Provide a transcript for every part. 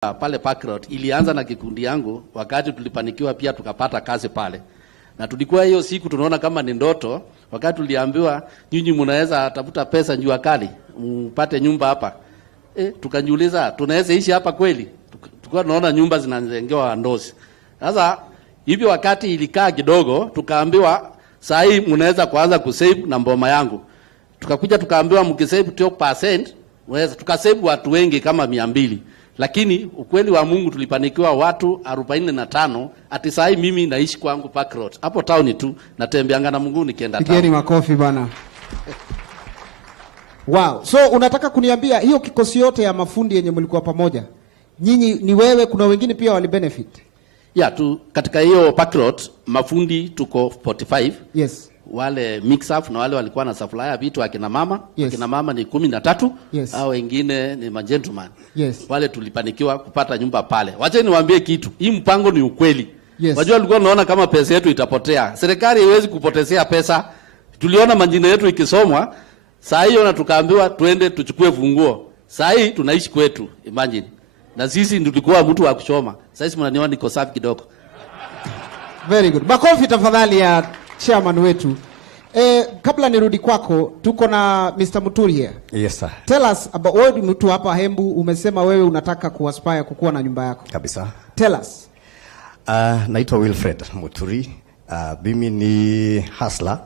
Pale Park Road ilianza na kikundi yangu wakati tulipanikiwa pia tukapata kazi pale. Na tulikuwa hiyo siku tunaona kama ni ndoto wakati tuliambiwa nyinyi mnaweza tafuta pesa jua kali mpate nyumba hapa. Tukajiuliza tunaweza ishi hapa kweli? Tulikuwa tunaona nyumba zinajengewa ndosi. Sasa hivi wakati ilikaa kidogo tukaambiwa saa hii mnaweza kuanza kusave na mboma yangu. Tukakuja tukaambiwa mkisave 12% unaweza tukasave watu wengi kama 200. Lakini ukweli wa Mungu tulipanikiwa watu 45 ati saa hii mimi naishi kwangu Park Road. Hapo town tu natembeanga na Mungu nikienda town. Pigeni makofi bana. Wow. So unataka kuniambia hiyo kikosi yote ya mafundi yenye mlikuwa pamoja, nyinyi ni wewe, kuna wengine pia wali benefit? Tu katika hiyo Park Road mafundi tuko 45. Yes. Wale mix up na wale walikuwa na supplier vitu akina mama. Yes. Akina mama ni 13. Yes. Hao wengine ni magentleman. Yes. Wale tulipanikiwa kupata nyumba pale. Wacha niwaambie kitu. Hii mpango ni ukweli. Yes. Wajua walikuwa naona kama pesa yetu itapotea. Serikali haiwezi kupotezea pesa. Tuliona majina yetu ikisomwa. Saa hiyo na tukaambiwa twende tuchukue funguo. Saa hii tunaishi kwetu. Imagine. Na sisi tulikuwa mtu wa kuchoma. Sasa hivi mnaniona niko safi kidogo. Very good. Makofi tafadhali ya chairman wetu. Kabla nirudi kwako, tuko na Mr. Muturi here. Yes sir. Tell us about wewe mtu hapa Embu, umesema wewe unataka kuaspire kukuwa na nyumba yako. Kabisa. Tell us. Naitwa Wilfred Muturi. Mimi ni hustler.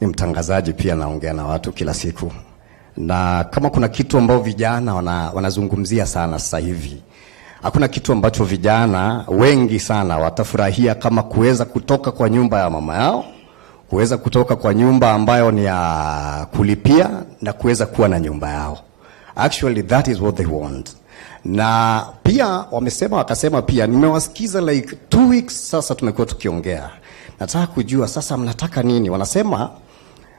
Ni mtangazaji pia, naongea na watu kila siku. Na kama kuna kitu ambao vijana wanazungumzia sana sasa hivi, hakuna kitu ambacho vijana wengi sana watafurahia kama kuweza kutoka kwa nyumba ya mama yao, kuweza kutoka kwa nyumba ambayo ni ya kulipia na kuweza kuwa na nyumba yao. Actually that is what they want. Na pia wakasema pia, nimewasikiza like 2 weeks sasa tumekuwa tukiongea. Nataka kujua sasa mnataka nini? Wanasema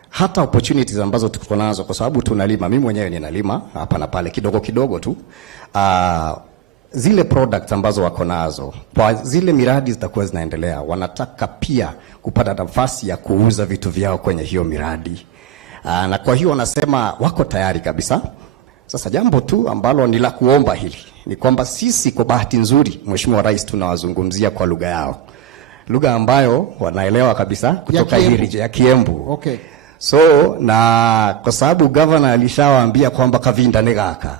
hata opportunities ambazo tuko nazo, kwa sababu tunalima, mimi mwenyewe ninalima hapa na pale kidogo kidogo tu. Zile products ambazo wako nazo, kwa zile miradi zitakuwa zinaendelea, wanataka pia kupata nafasi ya kuuza vitu vyao kwenye hiyo miradi. Na kwa hiyo wanasema wako tayari kabisa. Sasa jambo tu ambalo ni la kuomba hili ni kwamba sisi kwa bahati nzuri Mheshimiwa Rais tunawazungumzia kwa lugha yao. Lugha ambayo wanaelewa kabisa kutoka hili ya Kiembu. Okay. So na kwa sababu governor alishawaambia kwamba kavinda negaka.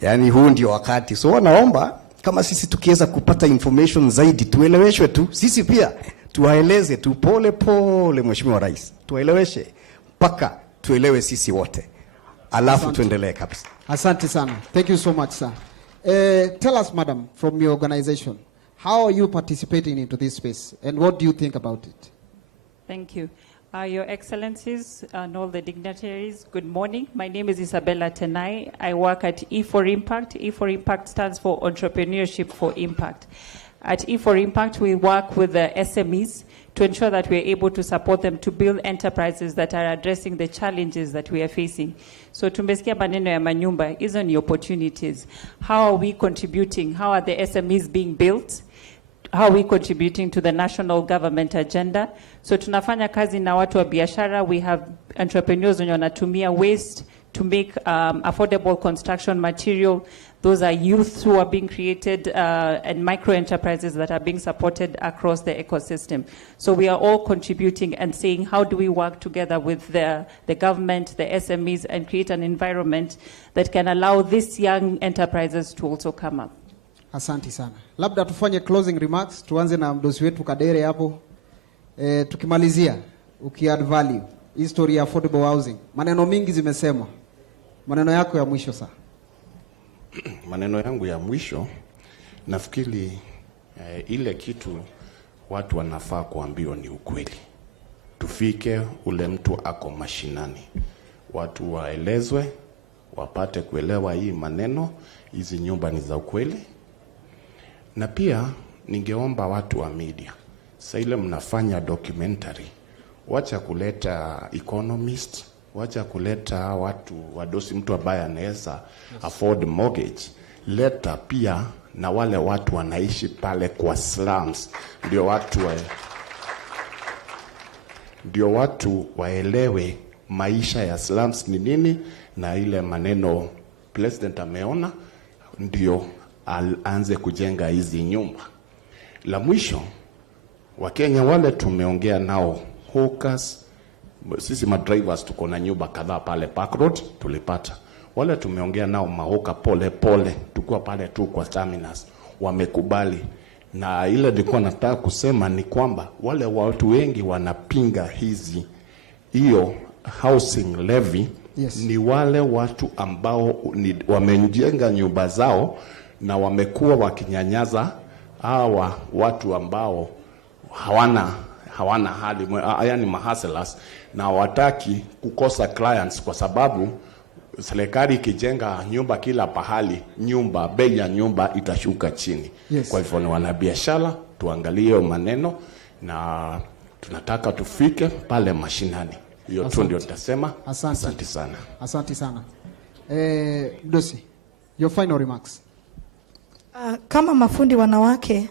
Yani huu ndio wakati. So naomba kama sisi tukiweza kupata information zaidi tueleweshwe tu. Sisi pia tuwaeleze tu pole pole Mheshimiwa Rais. Tueleweshe mpaka tuelewe sisi wote. Alafu tuendelee kabisa. Asante sana. Thank you so much sir. Tell us madam, from your organization, how are you participating into this space and what do you think about it? Thank you. Your Excellencies and all the dignitaries, good morning. My name is Isabella Tenai. I work at E4 Impact. E4 Impact stands for Entrepreneurship for Impact. At E4 Impact, we work with the SMEs to ensure that we are able to support them to build enterprises that are addressing the challenges that we are facing. So tumesikia maneno ya manyumba, hizo ni opportunities. How are we contributing? How are the SMEs being built? How are we contributing to the national government agenda? So tunafanya kazi na watu wa biashara. We have entrepreneurs wenye wanatumia waste to make affordable construction material. Those are youths who are being created and micro enterprises that are being supported across the ecosystem. So we are all contributing and saying, how do we work together with the government, the SMEs, and create an environment that can allow these young enterprises to also come up. Asante sana. Labda tufanye closing remarks, tuanze na mdosi wetu Kadere hapo. Tukimalizia, ukiadd value, history ya affordable housing. Maneno mingi zimesemwa. Maneno yako ya mwisho sasa. Maneno yangu ya mwisho, nafikiri ile kitu watu wanafaa kuambiwa ni ukweli. Tufike ule mtu ako mashinani. Watu waelezwe, wapate kuelewa hii maneno, hizi nyumba ni za ukweli. Na pia ningeomba watu wa media, sasa ile mnafanya documentary, wacha kuleta economist, wacha kuleta watu wadosi, mtu ambaye anaweza afford mortgage. Leta pia na wale watu wanaishi pale kwa slums, ndio watu waelewe maisha ya slums ni nini, na ile maneno president ameona ndio aanze kujenga hizi nyumba. La mwisho, Wakenya wale tumeongea nao, hawkers, sisi madrivers tuko na nyumba kadhaa pale Park Road tulipata. Wale tumeongea nao mahoka pole pole, tukua pale tu kwa terminus, wamekubali. Na ile nilikuwa nataka kusema ni kwamba wale watu wengi wanapinga hiyo housing levy. Yes. Ni wale watu ambao wamejenga nyumba zao na wamekuwa wakinyanyaza hawa watu ambao hawana hali, yani mahustlers, na hawataki kukosa clients kwa sababu serikali ikijenga nyumba kila pahali, bei ya nyumba itashuka chini. Yes. Kwa hivyo ni wanabiashara, tuangalie maneno na tunataka tufike pale mashinani. Hiyo tu ndio nitasema. Asante sana. Asante sana. Dosi, your final remarks. Kama mafundi wanawake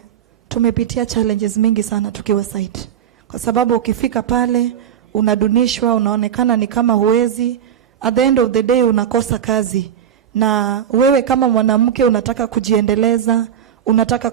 tumepitia challenges mingi sana tukiwa site. Kwa sababu ukifika pale unadunishwa, unaonekana ni kama huwezi, at the end of the day unakosa kazi. Na wewe kama mwanamke unataka kujiendeleza, unataka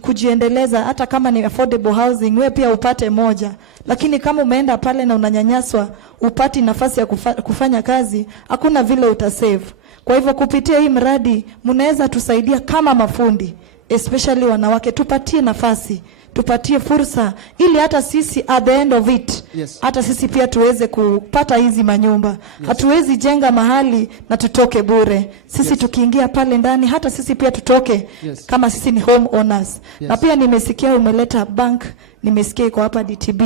kujiendeleza, hata kama ni affordable housing, wewe pia upate moja. Lakini kama umeenda pale na unanyanyaswa, upati nafasi ya kufanya kazi, hakuna vile utasave. Kwa hivyo kupitia hii mradi mnaweza tusaidia kama mafundi, especially wanawake, tupatie nafasi, tupatie fursa ili hata sisi at the end of it, yes, hata sisi pia tuweze kupata hizi manyumba. Yes. Hatuwezi jenga mahali na tutoke bure. Sisi, yes, tukiingia pale ndani hata sisi pia tutoke, yes, kama sisi ni home owners. Yes. Na pia nimesikia umeleta bank, nimesikia iko hapa DTB.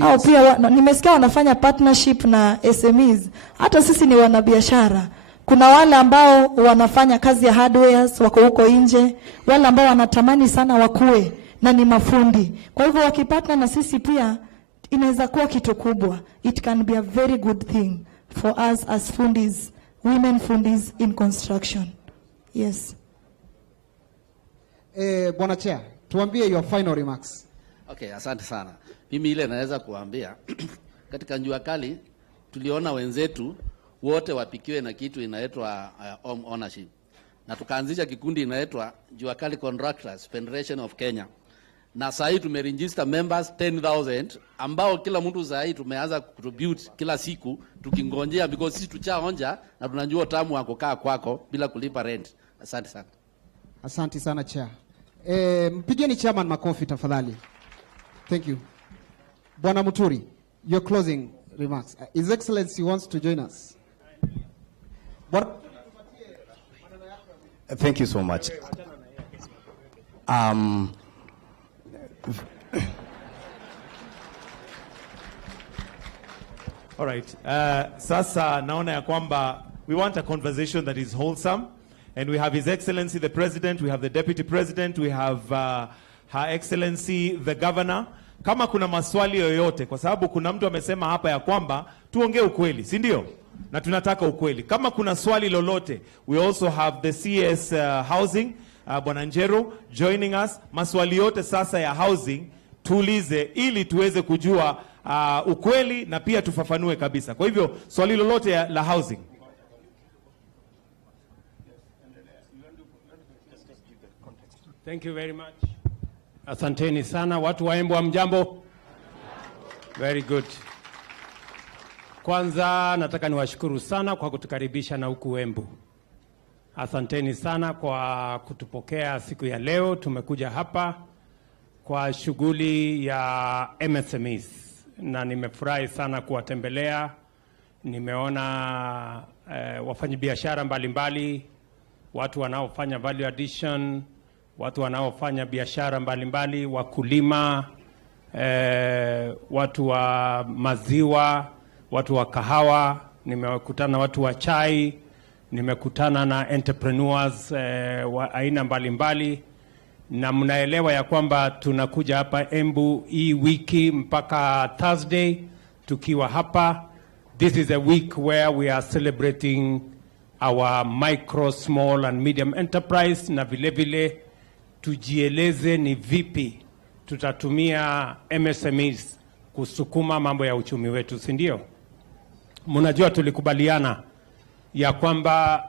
Au pia nimesikia wanafanya partnership na SMEs. Hata sisi ni wanabiashara. Kuna wale ambao wanafanya kazi ya hardwares wako huko nje, wale ambao wanatamani sana wakue na ni mafundi. Kwa hivyo wakipatana na sisi pia inaweza kuwa kitu kubwa. It can be a very good thing for us as fundis, women fundis in construction. Yes. Bwana Chair, tuambie your final remarks. Okay, asante sana. Mimi ile naweza kuambia katika Jua Kali tuliona wenzetu wote wapikiwe na kitu inaitwa home ownership. Na tukaanzisha kikundi inaitwa Jua Kali Contractors Federation of Kenya. Na sasa hivi tumeregister members 10,000 ambao kila mtu sasa hivi tumeanza contribute kila siku tukingojea, because sisi tuchaonja na tunajua utamu wako kaa kwako bila kulipa rent. Asante sana. Asante sana Chair. Mpigeni chairman makofi tafadhali. Thank you. Bwana Muturi, your closing remarks. His Excellency wants to join us. Thank you so much. All right. Sasa naona ya kwamba we want a conversation that is wholesome, and we have His Excellency the President, we have the Deputy President, we have Her Excellency the Governor. Kama kuna maswali yoyote, kwa sababu kuna mtu amesema hapa ya kwamba tuongee ukweli, si ndio? Na tunataka ukweli. Kama kuna swali lolote, we also have the CS Housing, Bwana Njero joining us. Maswali yote sasa ya housing tuulize ili tuweze kujua ukweli na pia tufafanue kabisa. Kwa hivyo swali lolote la housing. Thank you very much. Asanteni sana watu wa Embu, mjambo. Very good. Kwanza nataka niwashukuru sana kwa kutukaribisha na huku Embu. Asanteni sana kwa kutupokea siku ya leo. Tumekuja hapa kwa shughuli ya MSMEs na nimefurahi sana kuwatembelea. Nimeona wafanyabiashara mbalimbali, watu wanaofanya value addition, watu wanaofanya biashara mbalimbali, wakulima, watu wa maziwa, watu wa kahawa, nimekutana na watu wa chai, nimekutana na entrepreneurs wa aina mbalimbali, na mnaelewa ya kwamba tunakuja hapa Embu hii wiki mpaka Thursday tukiwa hapa. This is a week where we are celebrating our micro, small and medium enterprise, na vile vile tujieleze ni vipi tutatumia MSMEs kusukuma mambo ya uchumi wetu, si ndio? Mnajua tulikubaliana ya kwamba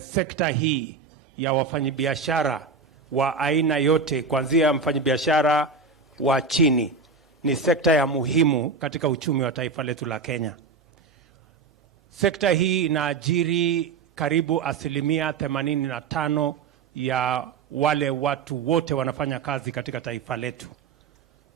sekta hii ya wafanyabiashara wa aina yote, kuanzia mfanyabiashara wa chini, ni sekta ya muhimu katika uchumi wa taifa letu la Kenya. Sekta hii inaajiri karibu 85% ya wale watu wote wanafanya kazi katika taifa letu.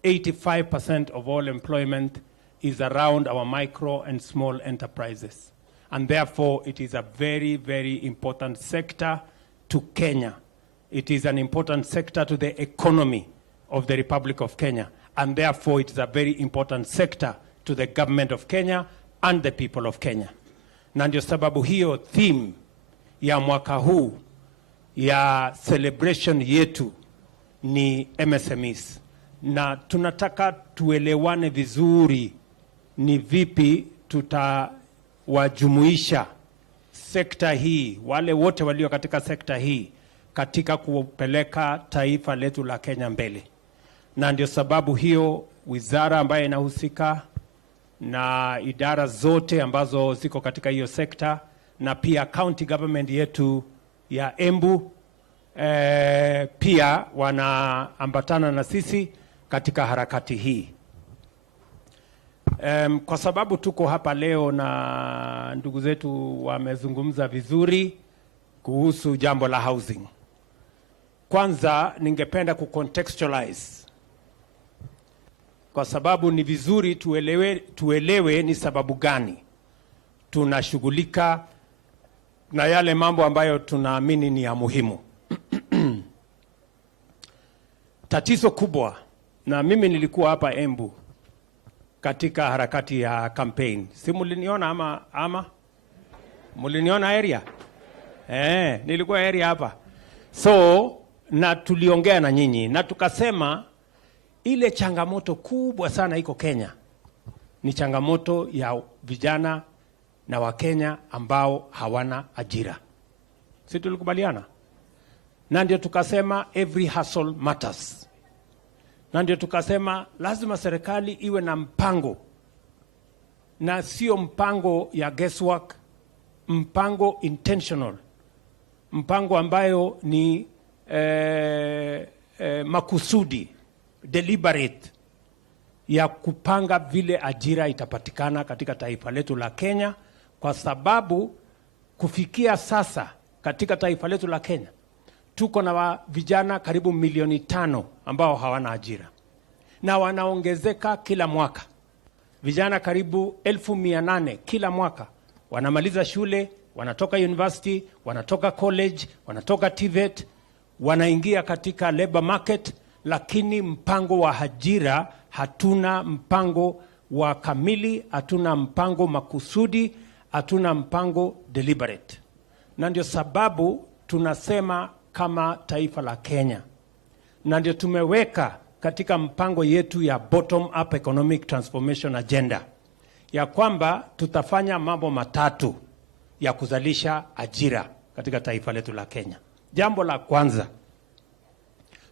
85% of all employment is around our micro and small enterprises. And therefore, it is a very, very important sector to Kenya. It is an important sector to the economy of the Republic of Kenya. And therefore, it is a very important sector to the government of Kenya and the people of Kenya. Na ndio sababu hiyo theme ya mwaka huu ya celebration yetu ni MSMEs. Na tunataka tuelewane vizuri ni vipi tutawajumuisha sekta hii, wale wote walio katika sekta hii, katika kupeleka taifa letu la Kenya mbele. Na ndio sababu hiyo wizara ambayo inahusika na idara zote ambazo ziko katika hiyo sekta, na pia county government yetu ya Embu pia wanaambatana na sisi katika harakati hii. Kwa sababu tuko hapa leo na ndugu zetu wamezungumza vizuri kuhusu jambo la housing. Kwanza ningependa kucontextualize, kwa sababu ni vizuri tuelewe ni sababu gani tunashughulika na yale mambo ambayo tunaamini ni ya muhimu. Tatizo kubwa, na mimi nilikuwa hapa Embu katika harakati ya campaign. Si muliniona ama? Muliniona area? Nilikuwa area hapa. So, na tuliongea na nyinyi na tukasema ile changamoto kubwa sana iko Kenya ni changamoto ya vijana na Wakenya ambao hawana ajira. Si tulikubaliana? Na ndio tukasema every hustle matters. Na ndio tukasema lazima serikali iwe na mpango, na sio mpango ya guesswork, mpango intentional, mpango ambayo ni makusudi, deliberate, ya kupanga vile ajira itapatikana katika taifa letu la Kenya, kwa sababu kufikia sasa katika taifa letu la Kenya tuko na vijana karibu 5 milioni ambao hawana ajira, na wanaongezeka kila mwaka. Vijana karibu 800,000 kila mwaka wanamaliza shule, wanatoka university, wanatoka college, wanatoka TVET, wanaingia katika labor market, lakini mpango wa ajira hatuna, mpango wa kamili hatuna, mpango makusudi hatuna, mpango deliberate. Na ndio sababu tunasema kama taifa la Kenya, na ndio tumeweka katika mpango yetu ya bottom up economic transformation agenda ya kwamba tutafanya mambo matatu ya kuzalisha ajira katika taifa letu la Kenya. Jambo la kwanza,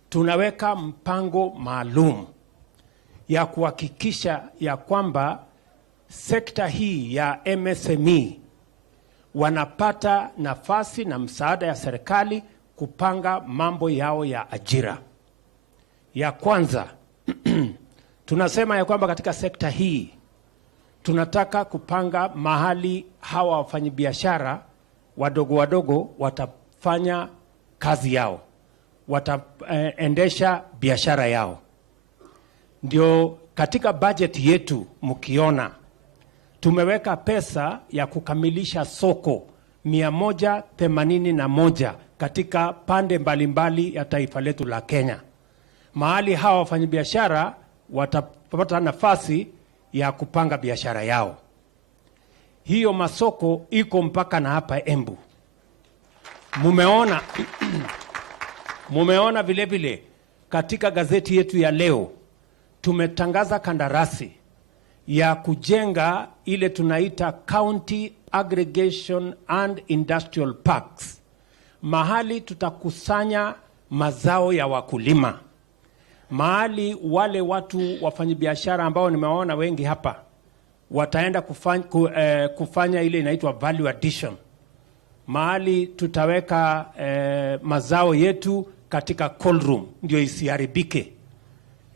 tunaweka mpango maalum ya kuhakikisha ya kwamba sekta hii ya MSME wanapata nafasi na msaada ya serikali kupanga mambo yao ya ajira. Ya kwanza, tunasema ya kwamba katika sekta hii tunataka kupanga mahali hawa wafanyabiashara wadogo wadogo watafanya kazi yao, wataendesha biashara yao. Ndio katika budget yetu mkiona tumeweka pesa ya kukamilisha soko 181 katika pande mbalimbali ya taifa letu la Kenya. Mahali hawa wafanyabiashara watapata nafasi ya kupanga biashara yao. Hiyo masoko iko mpaka na hapa Embu. Mumeona vile vile katika gazeti yetu ya leo tumetangaza kandarasi ya kujenga ile tunaita County Aggregation and Industrial Parks. Mahali tutakusanya mazao ya wakulima. Mahali wale watu wafanyabiashara ambao nimewaona wengi hapa wataenda kufanya ile inaitwa value addition. mahali tutaweka mazao yetu katika cold room ndio isiharibike.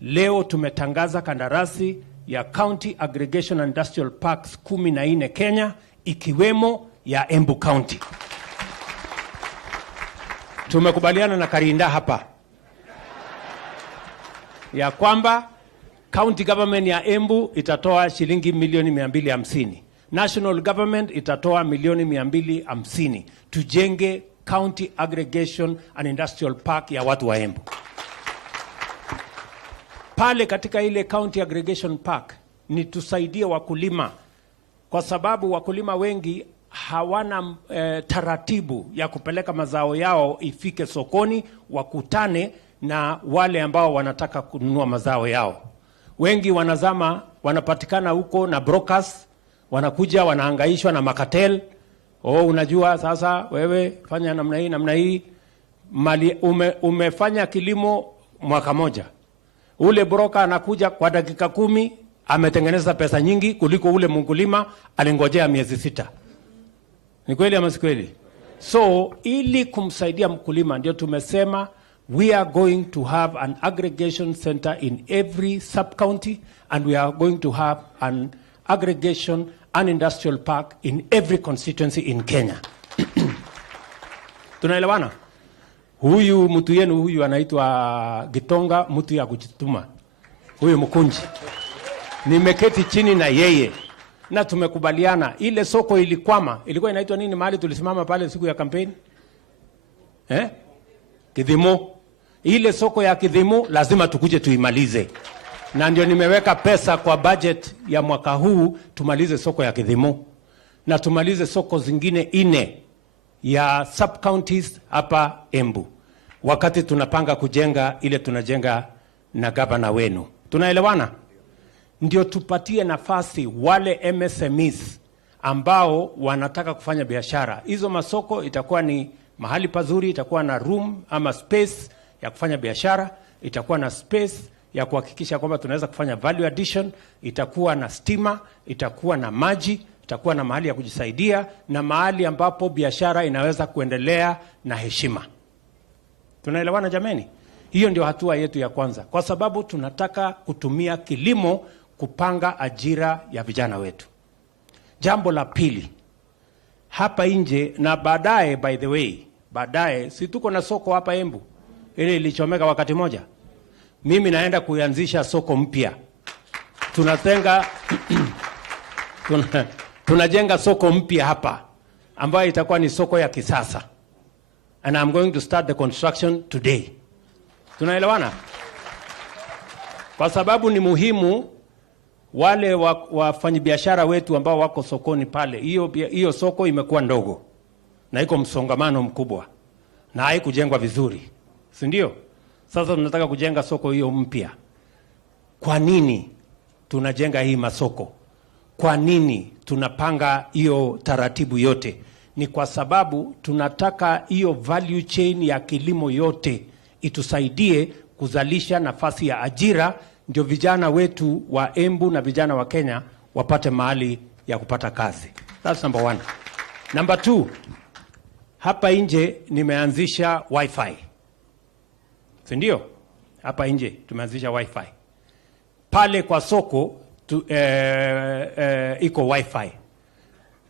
Leo tumetangaza kandarasi ya County Aggregation and Industrial Parks 14 Kenya, ikiwemo ya Embu County. Tumekubaliana na Karinda hapa ya kwamba county government ya Embu itatoa shilingi milioni 250. National government itatoa milioni 250. Tujenge County Aggregation and Industrial Park ya watu wa Embu. Pale katika ile County Aggregation Park ni tusaidie wakulima, kwa sababu wakulima wengi hawana taratibu ya kupeleka mazao yao ifike sokoni, wakutane na wale ambao wanataka kununua mazao yao. Wengi wanapatikana huko na brokers, wanakuja wanahangaishwa na makatel. Unajua sasa wewe fanya namna hii, mali umefanya kilimo mwaka moja. Ule broker anakuja kwa dakika 10 ametengeneza pesa nyingi kuliko ule mkulima alingojea miezi 6. Ni kweli ama si kweli? So ili kumsaidia mkulima ndio tumesema we are going to have an aggregation center in every sub-county, and we are going to have an aggregation and industrial park in every constituency in Kenya. Tunaelewana? Huyu mtu yenu huyu anaitwa Gitonga, mtu ya kujituma. Huyu mkunji. Nimeketi chini na yeye na tumekubaliana ile soko ilikuwa inaitwa nini mahali tulisimama pale siku ya kampeni? Kidhimo. Ile soko ya Kidhimo lazima tukuje tuimalize. Na ndio nimeweka pesa kwa budget ya mwaka huu tumalize soko ya Kidhimo. Na tumalize soko zingine 4 ya sub counties hapa Embu. Wakati tunapanga kujenga ile tunajenga na gavana wenu. Tunaelewana? Ndio tupatie nafasi wale MSMEs ambao wanataka kufanya biashara. Hizo masoko itakuwa ni mahali pazuri, itakuwa na room ama space ya kufanya biashara, itakuwa na space ya kuhakikisha kwamba tunaweza kufanya value addition, itakuwa na stima, itakuwa na maji, itakuwa na mahali ya kujisaidia na mahali ambapo biashara inaweza kuendelea na heshima. Tunaelewana jameni? Hiyo ndio hatua yetu ya kwanza, kwa sababu tunataka kutumia kilimo kupanga ajira ya vijana wetu. Jambo la pili, hapa nje na baadaye, by the way, baadaye si tuko na soko hapa Embu ile ilichomeka wakati moja. Mimi naenda kuanzisha soko mpya. Tunajenga soko mpya hapa ambayo itakuwa ni soko ya kisasa, and I'm going to start the construction today. Tunaelewana? Kwa sababu ni muhimu wale wafanyabiashara wetu ambao wako sokoni pale. Hiyo soko imekuwa ndogo na iko msongamano mkubwa na haikujengwa vizuri, si ndio? Sasa tunataka kujenga soko hiyo mpya. Kwa nini tunajenga hii masoko? Kwa nini tunapanga hiyo taratibu yote? Ni kwa sababu tunataka hiyo value chain ya kilimo yote itusaidie kuzalisha nafasi ya ajira, ndio vijana wetu wa Embu na vijana wa Kenya wapate mahali ya kupata kazi. That's number 1. Number 2, hapa nje nimeanzisha wifi. Si ndio? Hapa nje tumeanzisha wifi. Pale kwa soko iko wifi.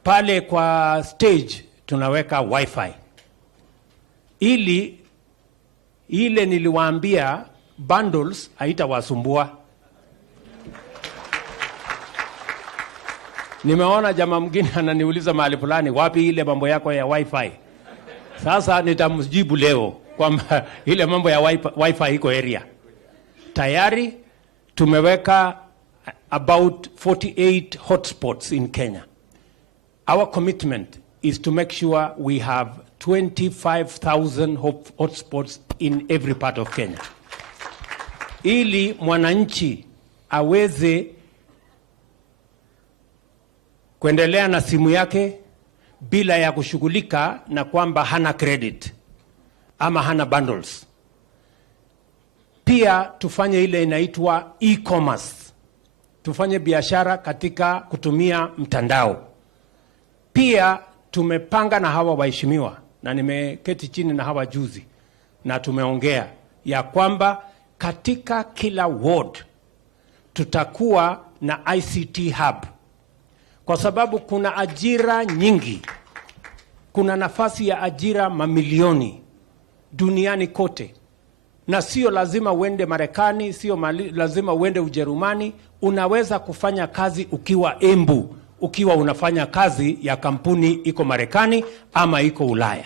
Pale kwa stage tunaweka wifi. Ile niliwaambia bundles haitawasumbua. Nimeona jamaa mwingine ananiuliza mahali fulani, wapi ile mambo yako ya wifi? Sasa nitamjibu leo kwamba ile mambo ya wifi iko area. Tayari tumeweka about 48 hotspots in Kenya. Our commitment is to make sure we have 25,000 hotspots in every part of Kenya. Ili mwananchi aweze kuendelea na simu yake bila ya kushughulika na kwamba hana credit ama hana bundles. Pia tufanye ile inaitwa e-commerce. Tufanye biashara katika kutumia mtandao. Pia tumepanga na hawa waheshimiwa, na nimeketi chini na hawa juzi na tumeongea ya kwamba katika kila ward tutakuwa na ICT hub, kwa sababu kuna ajira nyingi, kuna nafasi ya ajira mamilioni duniani kote, na sio lazima uende Marekani, sio lazima uende Ujerumani. Unaweza kufanya kazi ukiwa Embu, ukiwa unafanya kazi ya kampuni iko Marekani ama iko Ulaya.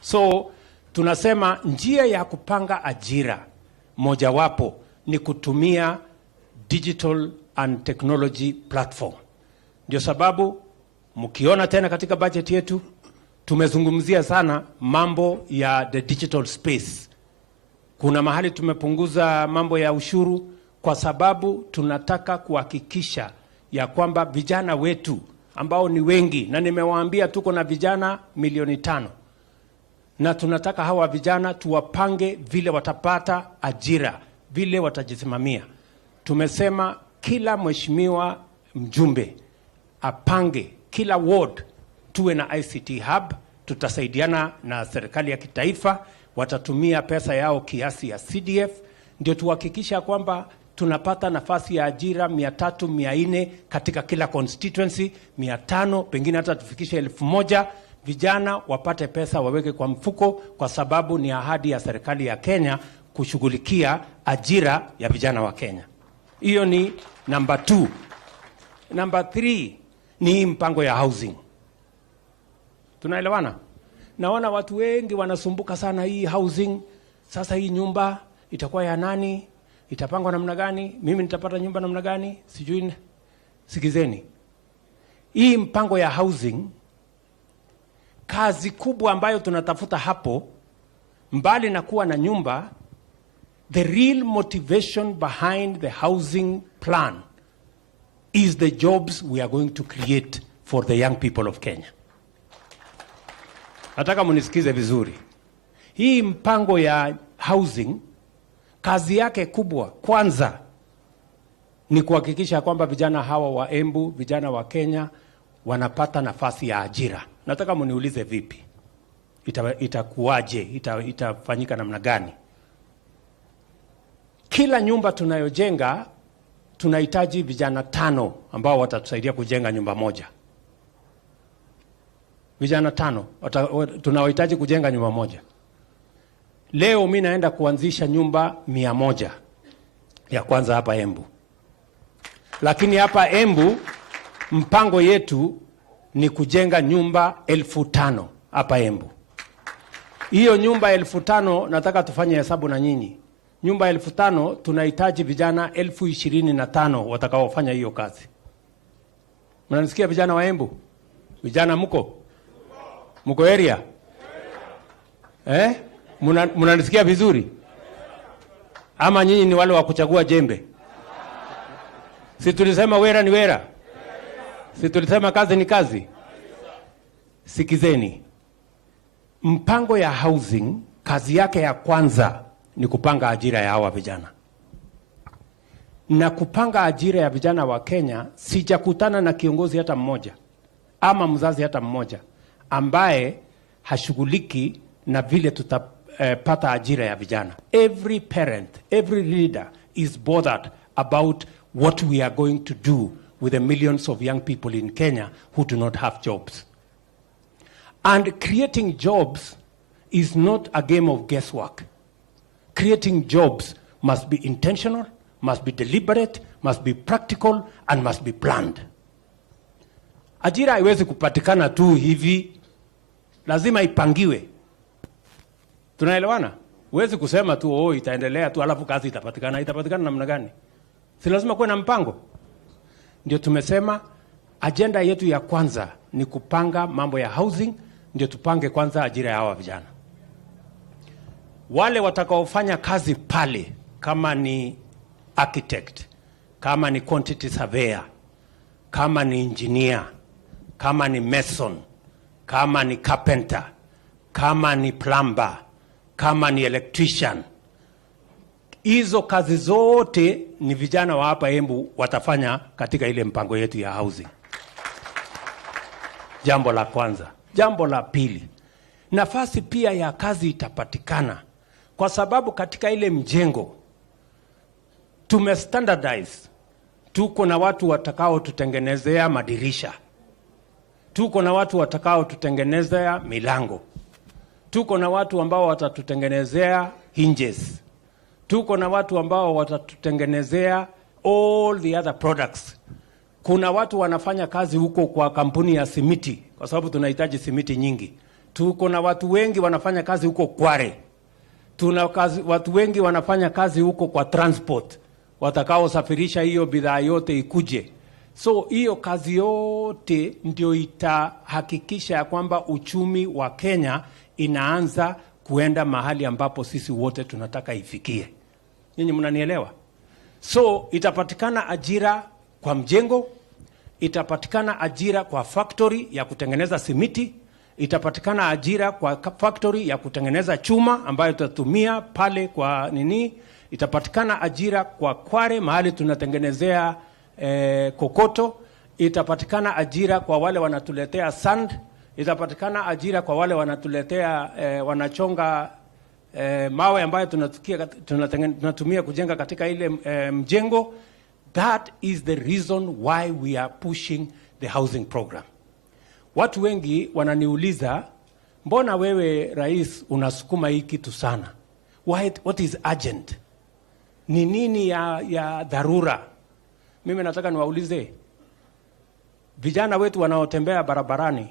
So tunasema njia ya kupanga ajira mojawapo ni kutumia digital and technology platform. Ndio sababu mkiona tena katika budget yetu tumezungumzia sana mambo ya the digital space. Kuna mahali tumepunguza mambo ya ushuru kwa sababu tunataka kuhakikisha ya kwamba vijana wetu ambao ni wengi, na nimewaambia tuko na vijana 500,000, na tunataka hawa vijana tuwapange vile watapata ajira, vile watajisimamia. Tumesema kila mheshimiwa mjumbe apange kila ward tuwe na ICT hub. Tutasaidiana na serikali ya kitaifa, watatumia pesa yao kiasi ya CDF, ndio tuhakikisha kwamba tunapata nafasi ya ajira 300, 400 katika kila constituency, 500, pengine hata tufikishe 1000. Vijana wapate pesa waweke kwa mfuko, kwa sababu ni ahadi ya serikali ya Kenya kushughulikia ajira ya vijana wa Kenya. Hiyo ni number 2. Number 3 ni mpango ya housing. Tunaelewana? Naona watu wengi wanasumbuka sana hii housing. Sasa hii nyumba itakuwa ya nani? Itapangwa namna gani? Mimi nitapata nyumba namna gani? Sijui. Sikizeni. Hii mpango ya housing, kazi kubwa ambayo tunatafuta hapo, mbali na kuwa na nyumba, the real motivation behind the housing plan is the jobs we are going to create for the young people of Kenya. Nataka munisikize vizuri. Hii mpango ya housing, kazi yake kubwa kwanza ni kuhakikisha kwamba vijana hawa wa Embu, vijana wa Kenya wanapata nafasi ya ajira. Nataka muniulize vipi? Itakuwaje? Itafanyika namna gani? Kila nyumba tunayojenga tunahitaji vijana 5 ambao watatusaidia kujenga nyumba moja. Vijana 5 tunawahitaji kujenga nyumba moja. Leo mimi naenda kuanzisha nyumba 100 ya kwanza hapa Embu. Lakini hapa Embu mpango yetu ni kujenga nyumba 5,000 hapa Embu. Hiyo nyumba 5,000 nataka tufanye hesabu na nyinyi. Nyumba 5,000 tunahitaji vijana 25,000 watakaofanya hiyo kazi. Mnanisikia vijana wa Embu? Vijana mko? Mko area? Mnanisikia vizuri? Ama nyinyi ni wale wa kuchagua jembe? Si tulisema wera ni wera? Si tulisema kazi ni kazi? Sikizeni. Mpango ya housing, kazi yake ya kwanza ni kupanga ajira ya hawa vijana. Na kupanga ajira ya vijana wa Kenya, sijakutana na kiongozi hata mmoja ama mzazi hata mmoja ambaye hashughuliki na vile tutapata ajira ya vijana. Every parent, every leader is bothered about what we are going to do with the millions of young people in Kenya who do not have jobs. And creating jobs is not a game of guesswork. Creating jobs must be intentional, must be deliberate, must be practical, and must be planned. Ajira haiwezi kupatikana tu hivi, lazima ipangiwe. Tunaelewana? Huwezi kusema tu itaendelea tu alafu kazi itapatikana. Itapatikana namna gani? Si lazima kuwe na mpango. Ndio tumesema agenda yetu ya kwanza ni kupanga mambo ya housing, ndio tupange kwanza ajira ya hawa vijana. Wale watakaofanya kazi pale, kama ni architect, kama ni quantity surveyor, kama ni engineer, kama ni mason, kama ni carpenter, kama ni plumber, kama ni electrician, hizo kazi zote ni vijana wa hapa Embu watafanya katika ile mpango yetu ya housing. Jambo la kwanza. Jambo la pili, nafasi pia ya kazi itapatikana, kwa sababu katika ile mjengo tumestandardize. Tuko na watu watakao tutengenezea madirisha, tuko na watu watakao tutengenezea milango, tuko na watu ambao watatutengenezea hinges, tuko na watu ambao watatutengenezea all the other products. Kuna watu wanafanya kazi huko kwa kampuni ya simiti, kwa sababu tunahitaji simiti nyingi. Tuko na watu wengi wanafanya kazi huko Kware. Watu wengi wanafanya kazi huko kwa transport, watakao safirisha hiyo bidhaa yote ikuje. So hiyo kazi yote ndio itahakikisha ya kwamba uchumi wa Kenya inaanza kuenda mahali ambapo sisi wote tunataka ifikie. Nyinyi mnanielewa? So itapatikana ajira kwa mjengo, itapatikana ajira kwa factory ya kutengeneza simiti, itapatikana ajira kwa factory ya kutengeneza chuma ambayo tutatumia pale kwa nini, itapatikana ajira kwa Kware mahali tunatengenezea kokoto, itapatikana ajira kwa wale wanatuletea sand, itapatikana ajira kwa wale wanatuletea wanachonga mawe ambayo tunatumia kujenga katika ile mjengo. That is the reason why we are pushing the housing program. Watu wengi wananiuliza, mbona wewe rais unasukuma hii kitu sana? What is urgent? Ni nini ya dharura? Mimi nataka niwaulize vijana wetu wanaotembea barabarani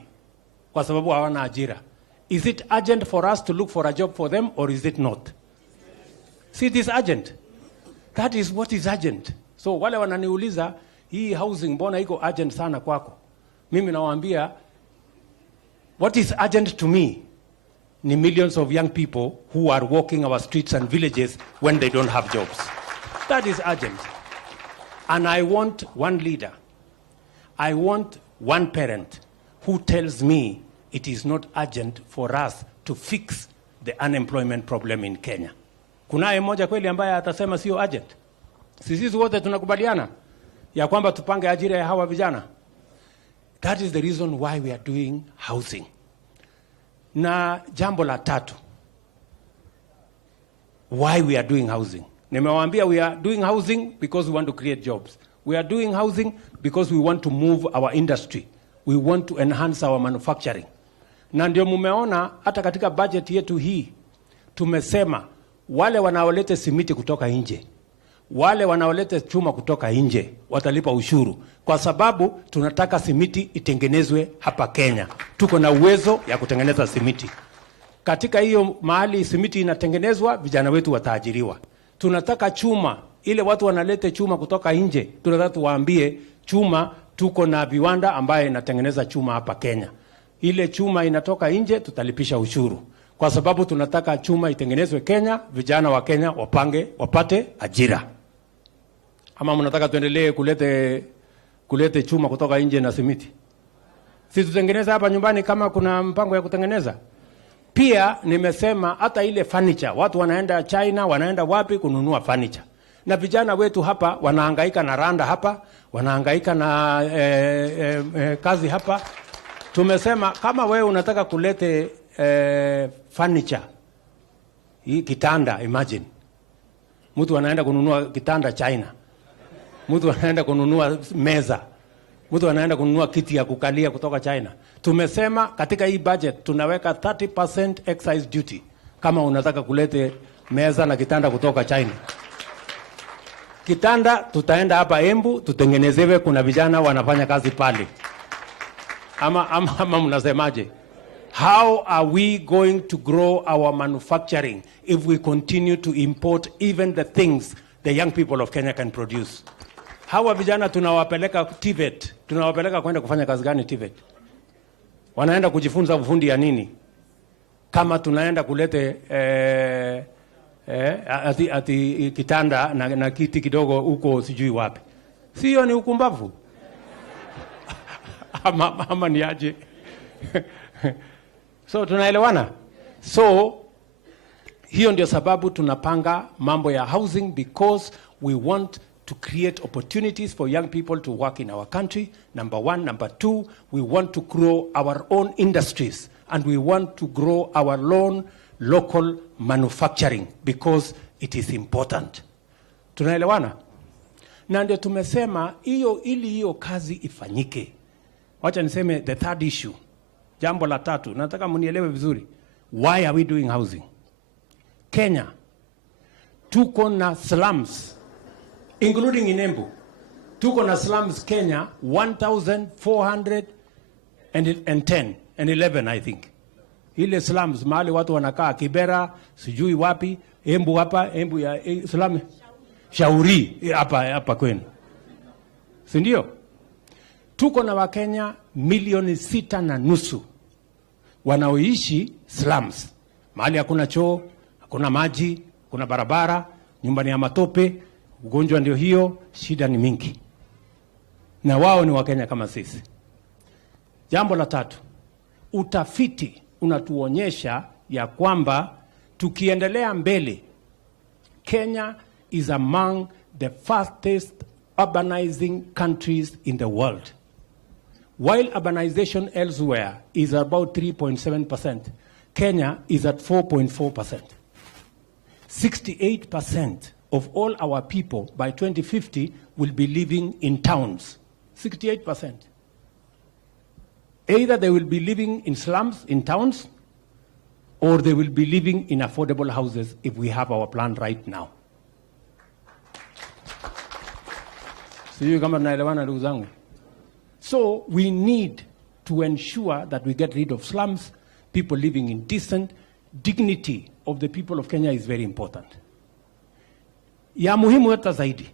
kwa sababu hawana ajira. Is it urgent for us to look for a job for them, or is it not? See, it is urgent. That is what is urgent. So wale wananiuliza hii housing mbona iko urgent sana kwako? Mimi nawaambia what is urgent to me ni millions of young people who are walking our streets and villages when they don't have jobs. That is urgent. And I want one leader. I want one parent who tells me it is not urgent for us to fix the unemployment problem in Kenya. Kunaye mmoja kweli ambaye atasema sio urgent? Sisi wote tunakubaliana ya kwamba tupange ajira ya hawa vijana. That is the reason why we are doing housing. Na jambo la tatu, why we are doing housing. Nimewaambia we are doing housing because we want to create jobs. We are doing housing because we want to move our industry. We want to enhance our manufacturing. Na ndio mumeona hata katika budget yetu hii tumesema wale wanaoleta simiti kutoka nje, wale wanaoleta chuma kutoka nje watalipa ushuru, kwa sababu tunataka simiti itengenezwe hapa Kenya. Tuko na uwezo ya kutengeneza simiti. Katika hiyo mahali simiti inatengenezwa, vijana wetu wataajiriwa. Tunataka chuma, ile watu wanaleta chuma kutoka nje, tunataka tuwaambie chuma, tuko na viwanda ambaye inatengeneza chuma hapa Kenya. Ile chuma inatoka nje, tutalipisha ushuru, kwa sababu tunataka chuma itengenezwe Kenya, vijana wa Kenya wapate ajira. Ama mnataka tuendelee kulete chuma kutoka nje na simiti? Sisi tutengeneza hapa nyumbani kama kuna mpango ya kutengeneza. Pia nimesema hata ile furniture, watu wanaenda China, wanaenda wapi kununua furniture. Na vijana wetu hapa wanahangaika na randa hapa, wanahangaika na kazi hapa. Tumesema kama wewe unataka kulete furniture, hii kitanda, imagine mtu anaenda kununua kitanda China, mtu anaenda kununua meza, mtu anaenda kununua kiti ya kukalia kutoka China. Tumesema katika hii budget tunaweka 30% excise duty kama unataka kulete meza na kitanda kutoka China. Kitanda tutaenda hapa Embu tutengenezewe, kuna vijana wanafanya kazi pale. Ama mnasemaje? How are we going to grow our manufacturing if we continue to import even the things the young people of Kenya can produce? Hawa vijana tunawapeleka TVET, tunawapeleka kwenda kufanya kazi gani TVET? Wanaenda kujifunza ufundi ya nini? Kama tunaenda kulete ati kitanda na kiti kidogo huko sijui wapi. Sio ni ukumbavu? ama ni aje? So tunaelewana? So hiyo ndio sababu tunapanga mambo ya housing, because we want to create opportunities for young people to work in our country, number one. Number two, we want to grow our own industries, and we want to grow our own local manufacturing because it is important. Tunaelewana? Na ndio tumesema ili hiyo kazi ifanyike. Wacha niseme the third issue. Jambo la tatu, nataka mnielewe vizuri. Why are we doing housing? Kenya, tuko na slums, including in Embu. Tuko na slums Kenya, 1,410 and 11, I think. Ile slums, mahali watu wanakaa, Kibera, sijui wapi, Embu hapa, Embu ya slum, Shauri, hapa kwenu. Sindio? Tuko na Wakenya 6.5 wanaoishi slums. Mahali hakuna choo, hakuna maji, hakuna barabara, nyumba ni ya matope, ugonjwa ndio hiyo, shida ni mingi. Na wao ni Wakenya kama sisi. Jambo la tatu, utafiti unatuonyesha ya kwamba tukiendelea mbele, Kenya is among the fastest urbanizing countries in the world. While urbanization elsewhere is about 3.7%, Kenya is at 4.4%. 68% of all our people by 2050 will be living in towns. 68%. Either they will be living in slums, in towns, or they will be living in affordable houses if we have our plan right now. So we need to ensure that we get rid of slums, people living in decent. Dignity of the people of Kenya is very important. Ya muhimu hata zaidi.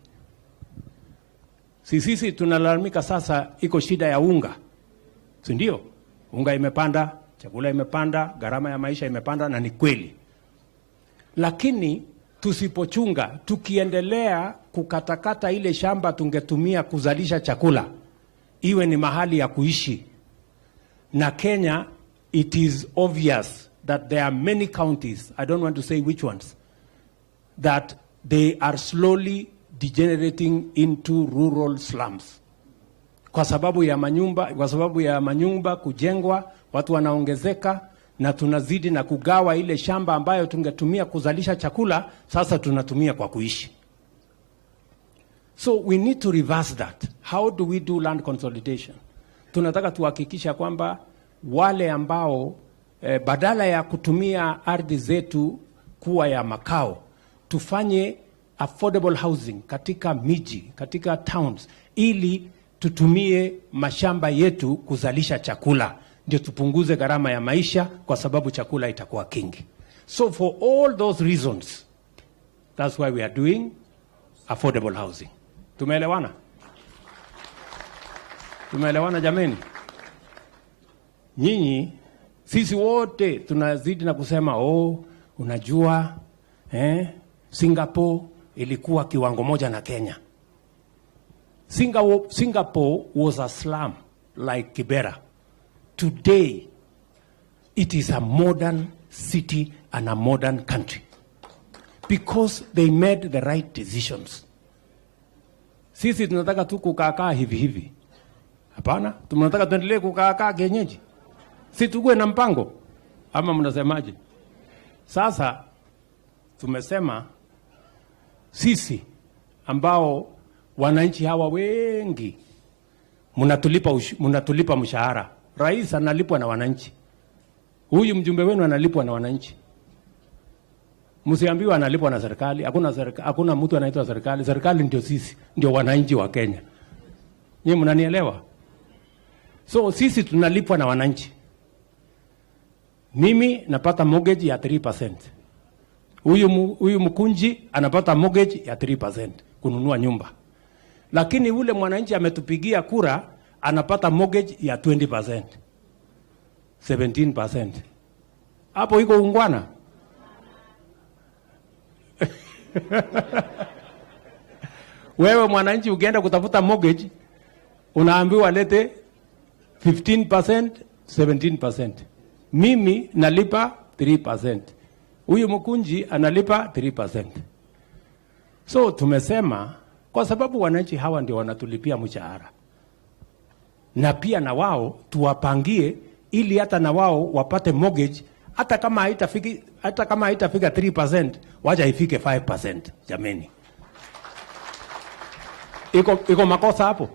Sisi tunalalamika sasa iko shida ya unga. Sindio? Unga imepanda, chakula imepanda, gharama ya maisha imepanda, na ni kweli. Lakini tusipochunga, tukiendelea kukatakata ile shamba tungetumia kuzalisha chakula, iwe ni mahali ya kuishi. Na Kenya, it is obvious that there are many counties, I don't want to say which ones, that they are slowly degenerating into rural slums. Kwa sababu ya manyumba kujengwa, watu wanaongezeka, na tunazidi na kugawa ile shamba ambayo tungetumia kuzalisha chakula, sasa tunatumia kwa kuishi. So we need to reverse that. How do we do land consolidation? Tunataka tuhakikisha kwamba wale ambao badala ya kutumia ardhi zetu kuwa ya makao, tufanye affordable housing katika miji, katika towns, ili tutumie mashamba yetu kuzalisha chakula, ndio tupunguze gharama ya maisha, kwa sababu chakula itakuwa kingi. So for all those reasons, that's why we are doing affordable housing. Tumeelewana? Tumeelewana jameni? Nyinyi, sisi wote tunazidi na kusema, unajua, Singapore ilikuwa kiwango moja na Kenya. Singapore was a slum like Kibera. Today, it is a modern city and a modern country because they made the right decisions. Sisi tunataka tu kukaa hivi. Hapana, tunataka tuendelee kukaa kienyeji. Si tuwe na mpango, ama mnasemaje? Sasa tumesema sisi ambao wananchi hawa wengi mnatulipa mshahara. Rais analipwa na wananchi. Huyu mjumbe wenu analipwa na wananchi. Msiambiwa analipwa na serikali. Hakuna mtu anaitwa serikali. Serikali ndio sisi, ndio wananchi wa Kenya. Nyinyi mnanielewa? So sisi tunalipwa na wananchi. Mimi napata mortgage ya 3%. Huyu mkunji anapata mortgage ya 3% kununua nyumba. Lakini ule mwananchi ametupigia kura anapata mortgage ya 20%. 17%. Hapo iko ungwana. Wewe mwananchi ukienda kutafuta mortgage unaambiwa lete 15%, 17%. Mimi nalipa 3%. Huyu mkunji analipa 3%. So tumesema kwa sababu wananchi hawa ndio wanatulipia mshahara, na pia na wao tuwapangie ili hata na wao wapate mortgage, hata kama haitafika 3%, wacha ifike 5%. Jameni, iko makosa hapo?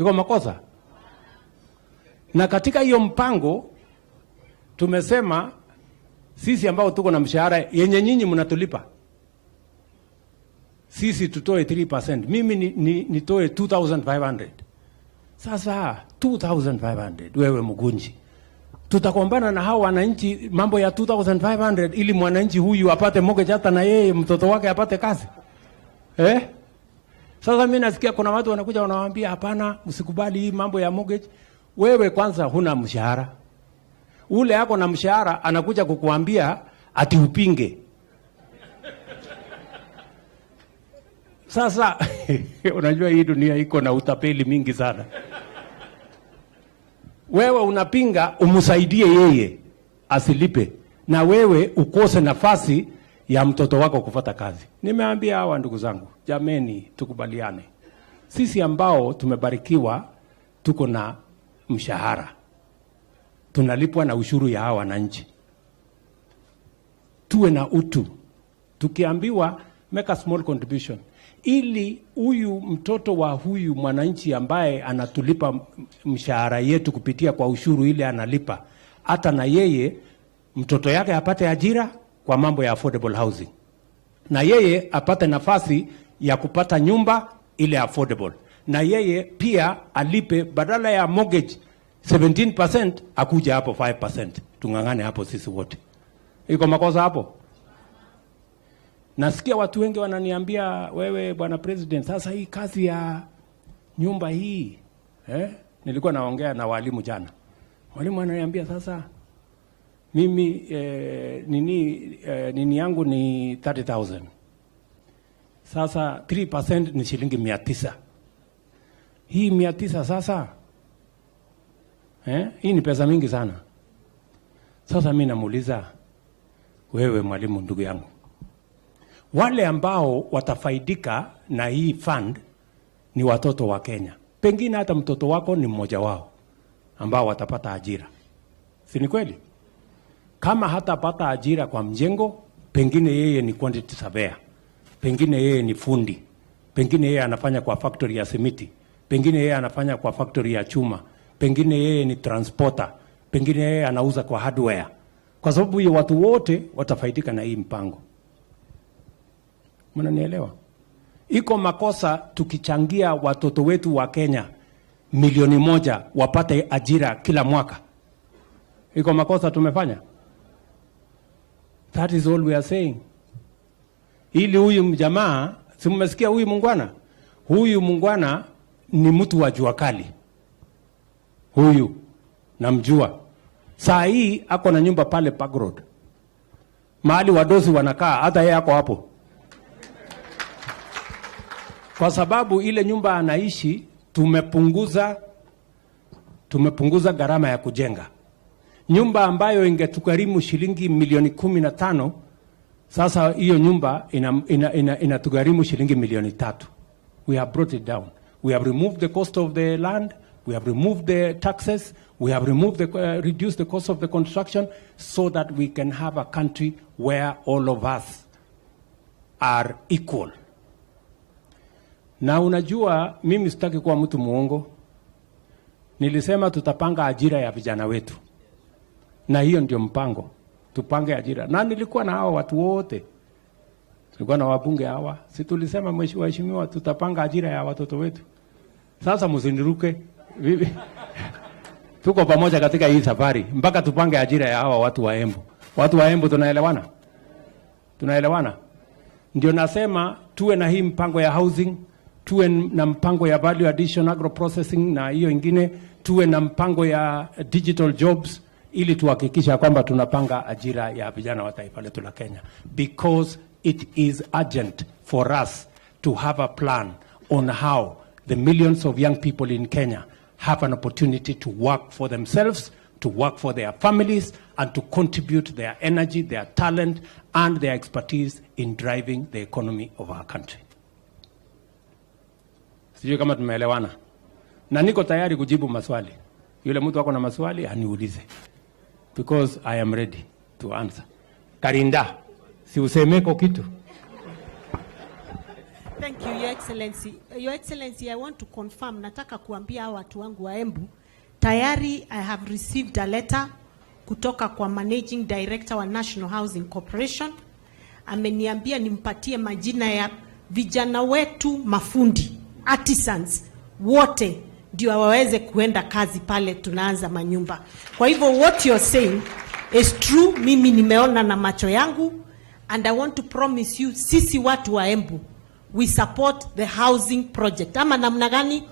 Iko makosa? Na katika hiyo mpango tumesema sisi ambao tuko na mshahara yenye nyinyi mnatulipa, sisi tutoe 3%. Mimi nitoe 2,500. Sasa 2,500 wewe Mugunji, tutakombana na hao wananchi mambo ya 2,500 ili mwananchi huyu apate mortgage, hata na yeye mtoto wake apate kazi Sasa mimi nasikia kuna watu wanakuja wanawaambia hapana, msikubali hii mambo ya mortgage. Wewe kwanza huna mshahara, ule yako na mshahara anakuja kukuambia ati upinge. Sasa unajua hii dunia iko na utapeli mingi sana. Wewe unapinga umsaidie yeye asilipe, na wewe ukose nafasi ya mtoto wako kufuata kazi. Nimeambia hawa ndugu zangu, jameni, tukubaliane. Sisi ambao tumebarikiwa tuko na mshahara, tunalipwa na ushuru ya hawa wananchi, tuwe na utu. Tukiambiwa make a small contribution, ili huyu mtoto wa huyu mwananchi ambaye anatulipa mshahara yetu kupitia kwa ushuru ile analipa, hata na yeye mtoto yake apate ajira kwa mambo ya affordable housing, na yeye apate nafasi ya kupata nyumba ile affordable, na yeye pia alipe badala ya mortgage 17% akuja hapo 5%. Tungangane hapo sisi wote. Iko makosa hapo? Nasikia watu wengi wananiambia, wewe bwana president, sasa hii kazi ya nyumba hii nilikuwa naongea na walimu jana. Walimu wananiambia sasa mimi nini yangu ni 30,000. Sasa 3% ni shilingi 900. Hii 900 sasa hii ni pesa mingi sana. Sasa mimi namuuliza, wewe mwalimu ndugu yangu, wale ambao watafaidika na hii fund ni watoto wa Kenya. Pengine hata mtoto wako ni mmoja wao ambao watapata ajira. Si ni kweli? Kama hatapata ajira kwa mjengo, pengine yeye ni quantity surveyor, pengine yeye ni fundi, pengine yeye anafanya kwa factory ya simiti, pengine yeye anafanya kwa factory ya chuma, pengine yeye ni transporter, pengine yeye anauza kwa hardware. Kwa sababu hiyo watu wote watafaidika na hii mpango. Mnanielewa? Iko makosa tukichangia watoto wetu wa Kenya 1,000,000 wapate ajira kila mwaka. Iko makosa tumefanya? That is all we are saying. Ili huyu mjamaa, si mmesikia huyu mungwana? Huyu mungwana ni mtu wa jua kali. Huyu namjua. Saa hii ako na nyumba pale Park Road, mahali wadosi wanakaa, hata yeye ako hapo. Kwa sababu ile nyumba anaishi tumepunguza gharama ya kujenga. Nyumba ambayo ingetukarimu shilingi milioni 15, sasa hiyo nyumba inatugharimu shilingi milioni 3. We have brought it down. We have removed the cost of the land, we have removed the taxes, we have reduced the cost of the construction, so that we can have a country where all of us are equal. Na unajua mimi sitaki kuwa mtu muongo. Nilisema tutapanga ajira ya vijana wetu, na hiyo ndio mpango. Tupange ajira. Na nilikuwa na hao watu wote, tulikuwa na wabunge hawa, si tulisema mheshimiwa, tutapanga ajira ya watoto wetu. Sasa msiniruke. Tuko pamoja katika hii safari mpaka tupange ajira ya hawa watu wa Embu. Watu wa Embu tunaelewana? Tunaelewana? Ndio nasema tuwe na hii mpango ya housing, tuwe na mpango ya value addition agro processing, na hiyo ingine tuwe na mpango ya digital jobs, ili tuhakikisha kwamba tunapanga ajira ya vijana wa taifa letu la Kenya, because it is urgent for us to have a plan on how the millions of young people in Kenya have an opportunity to work for themselves, to work for their families, and to contribute their energy, their talent, and their expertise in driving the economy of our country. Sijui kama tumeelewana. Na niko tayari kujibu maswali. Yule mtu wako na maswali aniulize. Because I am ready to answer. Karinda, si usemeko kitu. Thank you, Your Excellency. Your Excellency, I want to confirm, nataka kuambia watu wangu wa Embu, tayari I have received a letter kutoka kwa Managing Director wa National Housing Corporation. Ameniambia nimpatie majina ya vijana wetu mafundi, artisans, wote ndio waweze kuenda kazi pale tunaanza manyumba. Kwa hivyo what you're saying is true, mimi nimeona na macho yangu, and I want to promise you, sisi watu wa Embu, we support the housing project. Ama namna gani?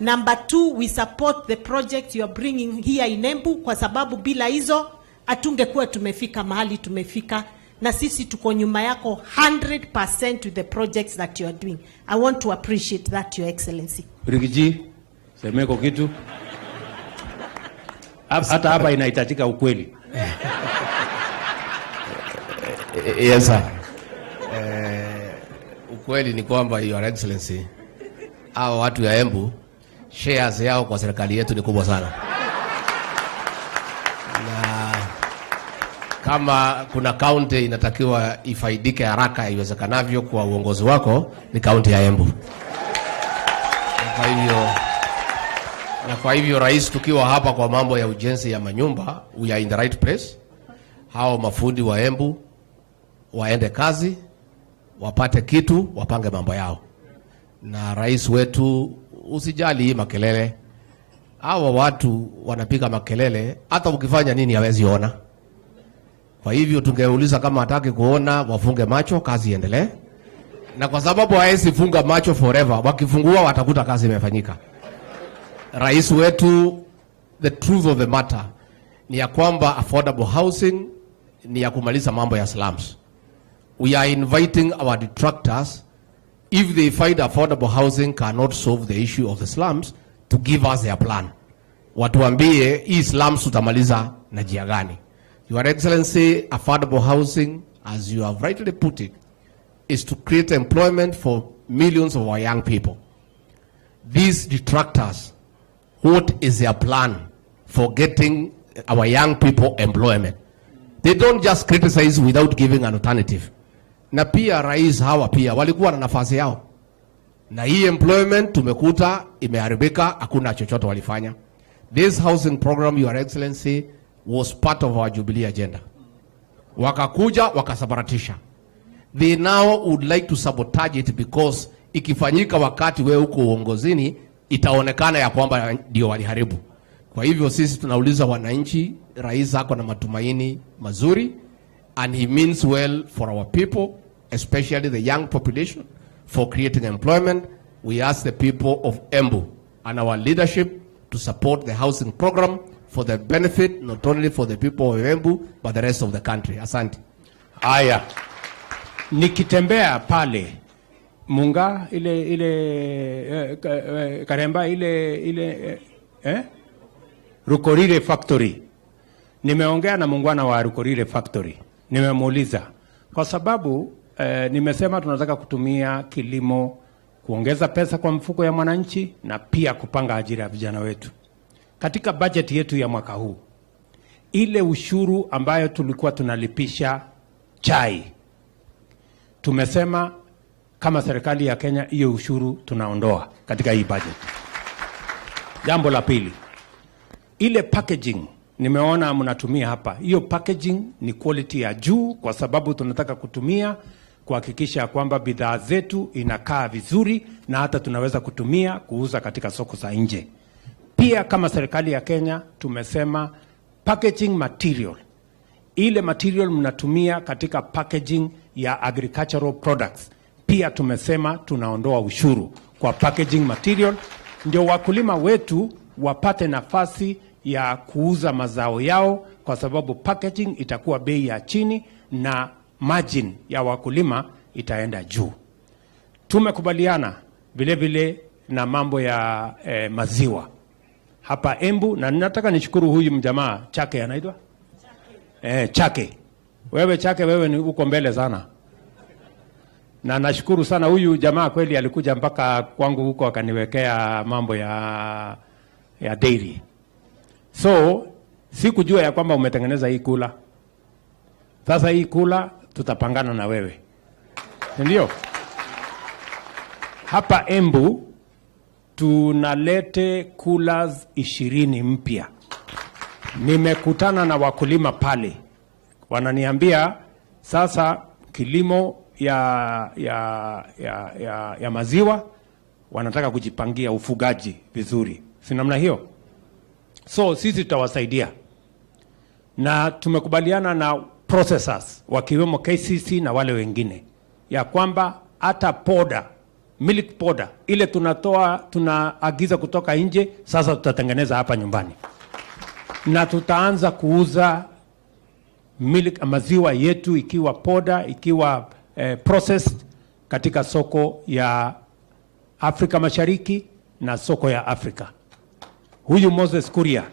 Number 2, we support the project you are bringing here in Embu, kwa sababu bila hizo hatungekuwa tumefika mahali tumefika, na sisi tuko nyuma yako 100% to the projects that you are doing. I want to appreciate that, Your Excellency. Rigiji, semeko kitu. Hata hapa inahitajika ukweli. Yes, sir. Ukweli ni kwamba Your Excellency, hao watu ya Embu, shares yao kwa serikali yetu ni kubwa sana. Na kama kuna county inatakiwa ifaidike haraka iwezekanavyo kwa uongozi wako, ni county ya Embu. Na kwa hivyo rais, tukiwa hapa kwa mambo ya ujenzi ya manyumba, we are in the right place. Hao mafundi wa Embu waende kazi, wapate kitu, wapange mambo yao. Na rais wetu, usijali hii makelele. Hawa watu wanapiga makelele, hata ukifanya nini hawezi ona. Kwa hivyo tungeuliza kama hataki kuona, wafunge macho, kazi iendelee. Na kwa sababu hawezi funga macho forever, wakifungua watakuta kazi imefanyika. Rais wetu, the truth of the matter ni ya kwamba affordable housing ni ya kumaliza mambo ya slums. We are inviting our detractors, if they find affordable housing cannot solve the issue of the slums, to give us their plan. Watuambie hii slums tutamaliza na njia gani. Your Excellency, affordable housing, as you have rightly put it, is to create employment for millions of our young people. These detractors, what is their plan for getting our young people employment? They don't just criticize without giving an alternative. Na pia rais hawa pia walikuwa na nafasi yao. Na hii employment tumekuta imeharibika, hakuna chochote walifanya. This housing program, Your Excellency, was part of our Jubilee agenda. Wakakuja, wakasabaratisha. They now would like to sabotage it because ikifanyika wakati wewe uko uongozini, itaonekana ya kwamba ndio waliharibu. Kwa hivyo sisi tunauliza wananchi, rais ako na matumaini mazuri, and he means well for our people, especially the young population, for creating employment. We ask the people of Embu and our leadership to support the housing program for the benefit not only for the people of Embu but the rest of the country. Asante. Aya. Nikitembea pale Munga ile Karemba ile Rukorire factory. Nimeongea na muungwana wa Rukorire factory. Nimemuuliza kwa sababu nimesema tunataka kutumia kilimo kuongeza pesa kwa mfuko ya mwananchi na pia kupanga ajira ya vijana wetu. Katika budget yetu ya mwaka huu, ile ushuru ambayo tulikuwa tunalipisha chai, tumesema kama serikali ya Kenya hiyo ushuru tunaondoa katika hii budget. Jambo la pili, ile packaging nimeona mnatumia hapa, hiyo packaging ni quality ya juu, kwa sababu tunataka kutumia kuhakikisha kwamba bidhaa zetu inakaa vizuri na hata tunaweza kutumia kuuza katika soko za nje. Pia kama serikali ya Kenya tumesema packaging material, ile material mnatumia katika packaging ya agricultural products, pia tumesema tunaondoa ushuru kwa packaging material, ndio wakulima wetu wapate nafasi ya kuuza mazao yao, kwa sababu packaging itakuwa bei ya chini na margin ya wakulima itaenda juu. Tumekubaliana vile vile na mambo ya maziwa hapa Embu, na nataka nishukuru huyu mjamaa Chake anaitwa Chake. Wewe Chake, wewe ni uko mbele sana. Na nashukuru sana huyu jamaa kweli alikuja mpaka kwangu huko akaniwekea mambo ya dairy. So sikujua ya kwamba umetengeneza hii kula. Sasa hii kula tutapangana na wewe. Ndio? Hapa Embu tunalete coolers 20 mpya. Nimekutana na wakulima pale. Wananiambia sasa kilimo ya maziwa wanataka kujipangia ufugaji vizuri. Si namna hiyo? So sisi tutawasaidia. Na tumekubaliana na processors wakiwemo KCC na wale wengine ya kwamba hata powder, milk powder ile tunaagiza kutoka nje, sasa tutatengeneza hapa nyumbani. Na tutaanza kuuza maziwa yetu ikiwa powder, ikiwa processed katika soko ya Afrika Mashariki na soko ya Afrika. Huyu Moses Kuria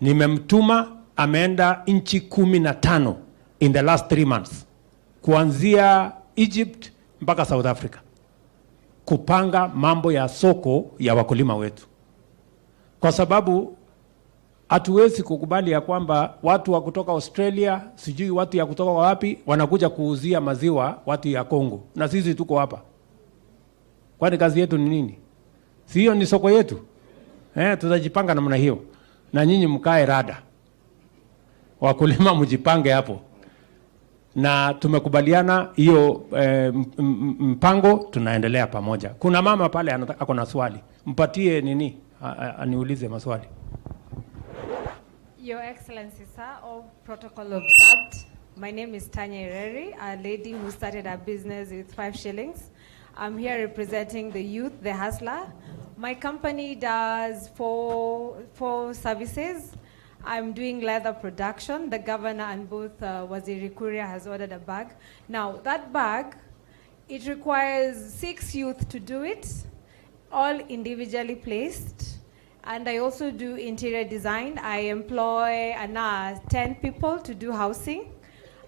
nimemtuma, ameenda nchi 15 in the last 3 months, kuanzia Egypt mpaka South Africa, kupanga mambo ya soko ya wakulima wetu, kwa sababu hatuwezi kukubali ya kwamba watu wa kutoka Australia, sijui watu ya kutoka wapi, wanakuja kuuzia maziwa watu ya Kongo, na sisi tuko hapa. Kwani kazi yetu ni nini? Si hiyo ni soko yetu? Tutajipanga namna hiyo. Na nyinyi mkae rada, wakulima mjipange hapo. Na tumekubaliana hiyo mpango, tunaendelea pamoja. Kuna mama pale ako na swali, mpatie nini aniulize maswali. Your Excellency, sir, all protocol observed. My name is Tanya Ireri, a lady who started a business with 5 shillings. I'm here representing the youth, the hustler. My company does four services. I'm doing leather production. The governor and both Waziri Kuria has ordered a bag. Now, that bag, it requires 6 youth to do it, all individually placed. And I also do interior design. I employ 10 people to do housing.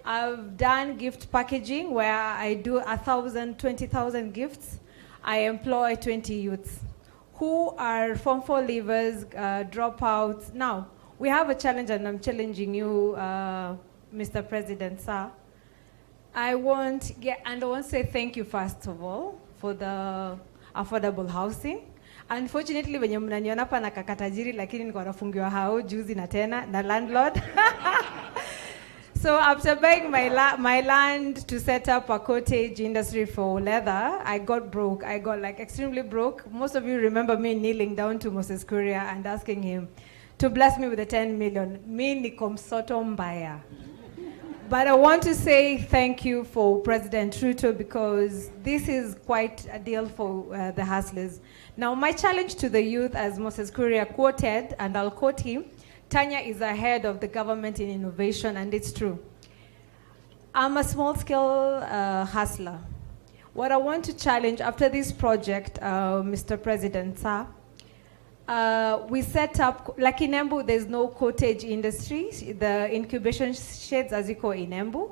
I've done gift packaging where I do 20,000 gifts. I employ 20 youths who are Form 4 leavers, dropouts. Now, we have a challenge, and I'm challenging you, Mr. President, sir. I want to say thank you, first of all, for the affordable housing. Unfortunately, when you're mnaniona pa nakakatajiri, lakini niko nafungiwa hao juzi na tena na landlord. So after buying my land to set up a cottage industry for leather, I got broke. I got like extremely broke. Most of you remember me kneeling down to Moses Kuria and asking him to bless me with the 10 million. Me nikom soto mbaya. But I want to say thank you for President Ruto, because this is quite a deal for the hustlers. Now, my challenge to the youth, as Moses Kuria quoted, and I'll quote him, Tanya is ahead of the government in innovation, and it's true. I'm a small-scale hustler. What I want to challenge after this project, Mr. President, sir, we set up, like in Embu, there's no cottage industry. The incubation sheds, as you call in Embu.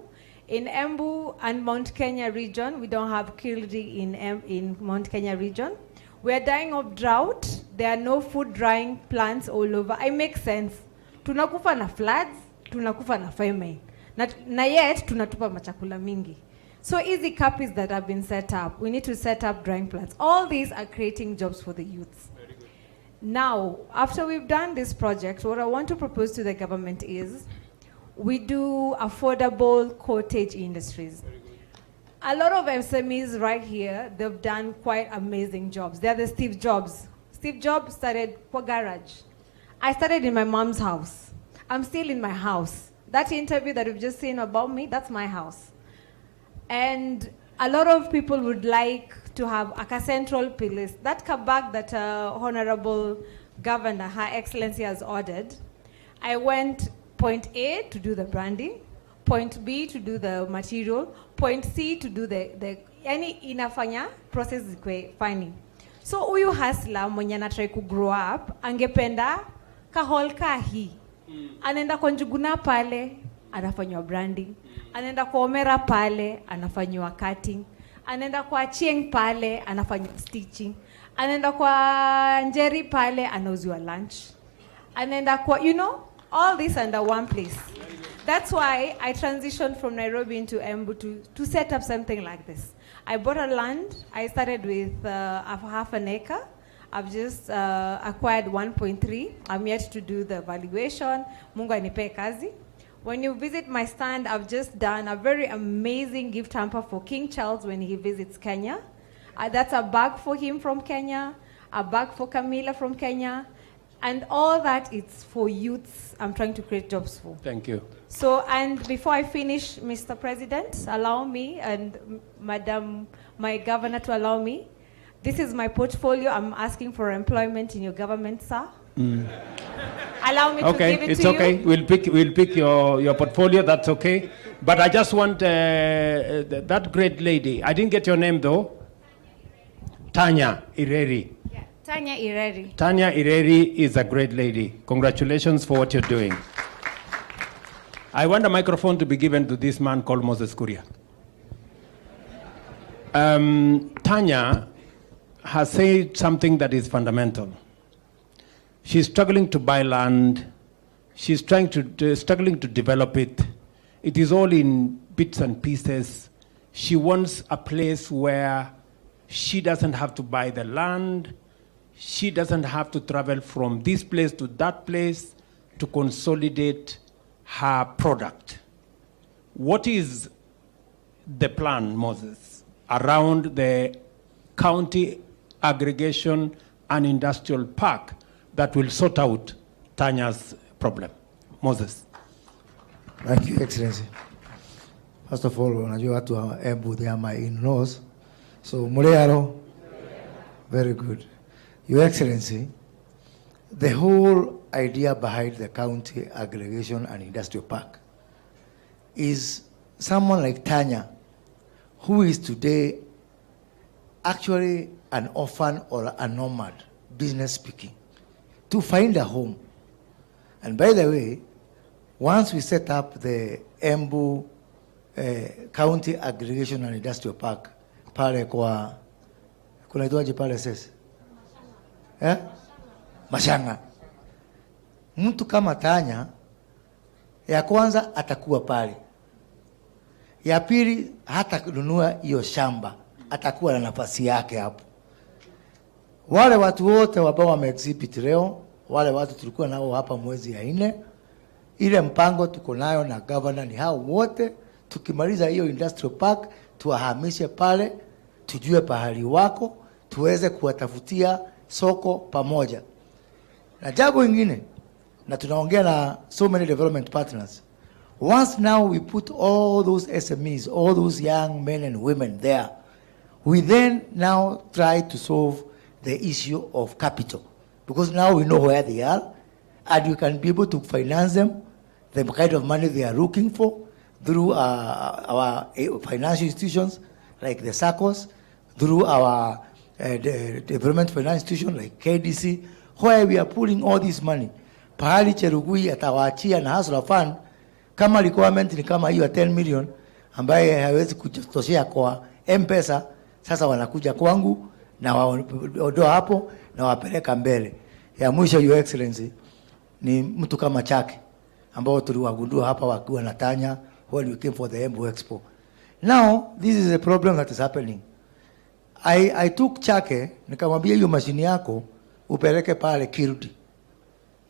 In Embu and Mount Kenya region, we don't have kildi in Mount Kenya region. We are dying of drought. There are no food drying plants all over. It makes sense. Tunakufa na floods, tunakufa na famine. Na yet, tunatupa machakula mingi. So easy capis that have been set up. We need to set up drying plants. All these are creating jobs for the youths. Now, after we've done this project, what I want to propose to the government is we do affordable cottage industries. A lot of SMEs right here, they've done quite amazing jobs. They're the Steve Jobs. Steve Jobs started for garage. I started in my mom's house. I'm still in my house. That interview that you've just seen about me, that's my house. And a lot of people would like to have a central place. That kabag that Honorable Governor, Her Excellency, has ordered, I went point A to do the branding, point B to do the material, point C to do the any inafanya process zikwe finding. So huyu hustler mwenye anatry ku grow up, angependa kaholka hii. Anaenda kwa Njuguna pale, anafanywa branding. Anaenda kwa Omera pale, anafanywa cutting. anaenda kwa Chieng pale anafanya stitching, anaenda kwa Njeri pale anauziwa lunch, anaenda kwa, you know, all this under one place. That's why I transitioned from Nairobi into Embu to set up something like this. I bought a land. I started with half an acre. I've just acquired 1.3. I'm yet to do the valuation. Mungu anipe kazi. When you visit my stand, I've just done a very amazing gift hamper for King Charles when he visits Kenya. That's a bag for him from Kenya, a bag for Camilla from Kenya, and all that is for youths I'm trying to create jobs for. Thank you. So, and before I finish, Mr. President, allow me, and Madam, my governor, to allow me. This is my portfolio. I'm asking for employment in your government, sir. Allow me to give it it's to okay. you. We'll pick your portfolio. That's okay. But I just want that great lady. I didn't get your name though. Tanya Ireri. Yeah, Tanya Ireri. Tanya Ireri is a great lady. Congratulations for what you're doing. I want a microphone to be given to this man called Moses Kuria. Tanya has said something that is fundamental. She's struggling to buy land. She's struggling to develop it. It is all in bits and pieces. She wants a place where she doesn't have to buy the land. She doesn't have to travel from this place to that place to consolidate her product. What is the plan, Moses, around the county aggregation and industrial park that will sort out Tanya's problem? Moses. Thank you, Excellency. First of all, unajua watu wa Embu, they are my in-laws. So, Murearo, very good. Your Excellency, the whole idea behind the county aggregation and industrial park is someone like Tanya, who is today actually an orphan or a nomad, business speaking, to find a home. And by the way, once we set up the Embu County Aggregation and Industrial Park, pale kwa, kunaitwaje pale sasa? Mashanga. Mtu kama Tanya, ya kwanza atakuwa pale. Ya pili hata kununua hiyo shamba, atakuwa na nafasi yake hapo. Wale watu wote ambao wameexhibit leo, wale watu tulikuwa nao hapa mwezi ya 4, ile mpango tuko nayo na governor ni hao wote. Tukimaliza hiyo industrial park, tuwahamishe pale, tujue pahali wako, tuweze kuwatafutia soko pamoja. Na jambo lingine, na tunaongea na so many development partners. Once now we put all those SMEs, all those young men and women there, we then now try to solve the issue of capital. Because now we know where they are, and we can be able to finance them, the kind of money they are looking for, through our financial institutions, like the SACCOs, through our development finance institution, like KDC, where we are pulling all this money. Pahali Cherugui atawaachia na Hustler Fund, kama requirement ni kama hiyo 10 million, ambaye hawezi kutoshea kwa M-Pesa, sasa wanakuja kwangu, na waondoa hapo, na wapeleka mbele. Ya mwisho, Your Excellency, ni mtu kama Chake, ambao tuliwagundua hapa wakiwa na Tanya, when we came for the Embu Expo. Now, this is a problem that is happening. I took Chake, nikamwambia hiyo mashini yako, upeleke pale Kirudi.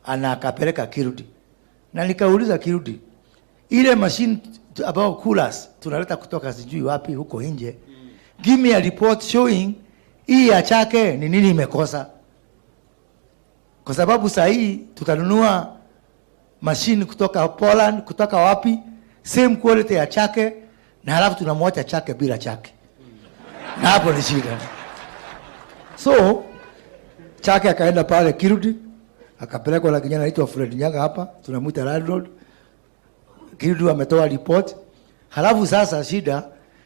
Ana akapeleka Kirudi. Na nikauliza Kirudi, ile machine about coolers, tunaleta kutoka sijui wapi huko nje, give me a report showing hii ya Chake ni nini imekosa. Kwa sababu saa hii tutanunua machine kutoka Poland, kutoka wapi, same quality ya Chake, na halafu tunamwacha Chake bila Chake. Na hapo ni shida. So, Chake akaenda pale Kirudi, akapelekwa na kijana anaitwa Fred Nyaga hapa, tunamuita landlord. Kirudi ametoa report. Halafu sasa shida,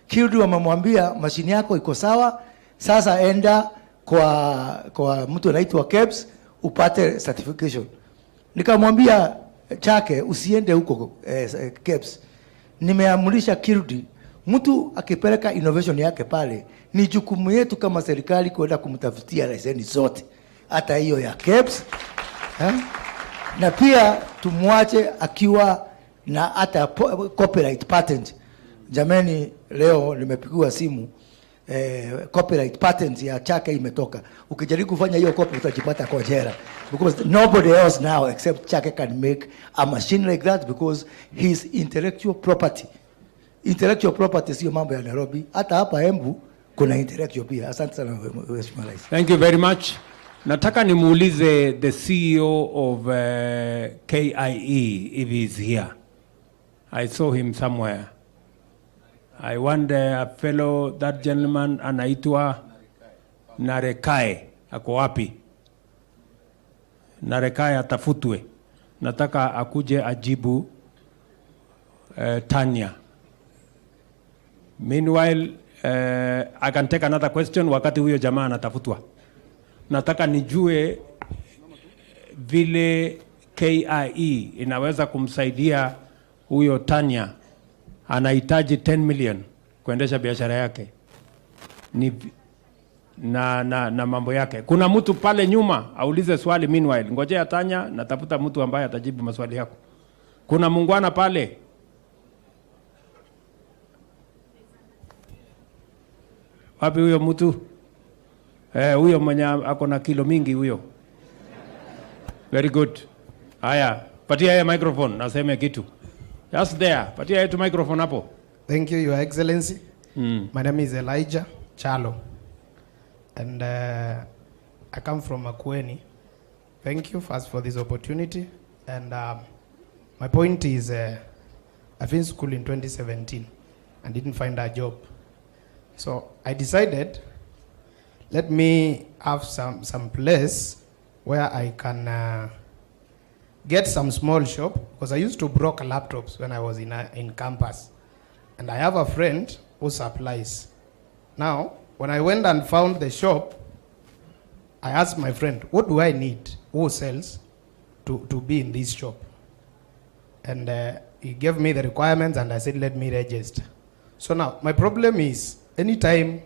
Kirudi wamemwambia mashini yako iko sawa, sasa enda kwa mtu anaitwa KEBS upate certification. Nikamwambia Chake usiende huko KEBS. Nimeamulisha Kirudi Mtu akipeleka innovation yake pale, ni jukumu yetu kama serikali kwenda kumtafutia leseni zote, hata hiyo ya KEBS, na pia tumwache akiwa na hata copyright patent. Jamani, leo nimepigiwa simu, copyright patent ya Chake imetoka. Ukijaribu kufanya hiyo copy utajipata kwa jela, because nobody else now except Chake can make a machine like that, because his intellectual property. Intellectual property sio mambo ya Nairobi, hata hapa Embu kuna intellectual pia. Asante sana Mheshimiwa Rais. Thank you very much. Nataka nimuulize the CEO of KIE if he's here. I saw him somewhere. I wonder a fellow, that gentleman anaitwa Narekae. Ako wapi? Narekae atafutwe. Nataka akuje ajibu Tanya. Meanwhile, I can take another question wakati huyo jamaa anatafutwa. Nataka nijue vile KIE inaweza kumsaidia huyo Tanya, anahitaji 10 million kuendesha biashara yake ni na mambo yake. Kuna mtu pale nyuma aulize swali. Meanwhile, ngojea Tanya, natafuta mtu ambaye atajibu maswali yako. Kuna muungwana pale. Wapi huyo mtu? Huyo mwenye ako na kilo mingi huyo. Very good. Haya, patia yeye microphone naseme kitu. Just there. Patia yeye tu microphone hapo. Thank you, Your Excellency. My name is Elijah Chalo. And I come from Makueni. Thank you first for this opportunity. And my point is, I finished school in 2017 and didn't find a job. So I decided, let me have some place where I can get some small shop, because I used to broker laptops when I was in campus. And I have a friend who supplies. Now, when I went and found the shop, I asked my friend, what do I need, who sells, to be in this shop? And he gave me the requirements and I said, let me register. So now, my problem is, anytime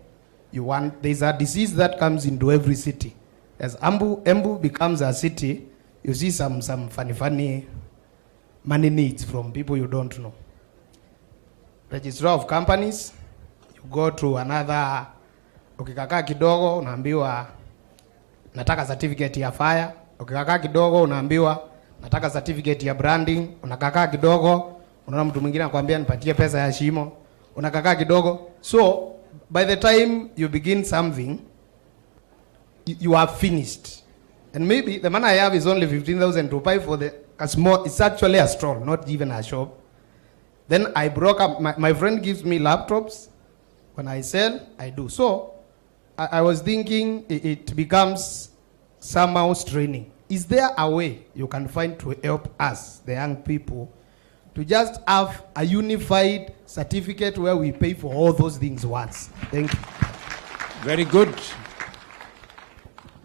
you want, there's a disease that comes into every city. As Embu becomes a city, you see some funny money needs from people you don't know. Registrar of companies, you go to another, ukikakaa kidogo unaambiwa nataka certificate ya fire, ukikakaa kidogo unaambiwa nataka certificate ya branding, unakakaa kidogo unaona mtu mwingine anakuambia nipatie pesa ya shimo, unakakaa kidogo. So by the time you begin something, you are finished. And maybe the money I have is only 15,000 to buy for a small, it's actually a stall, not even a shop. Then I broke up, my friend gives me laptops. When I sell, I do. So I was thinking it becomes somehow straining. Is there a way you can find to help us, the young people, to just have a unified certificate where we pay for all those things once? Thank you. Very good.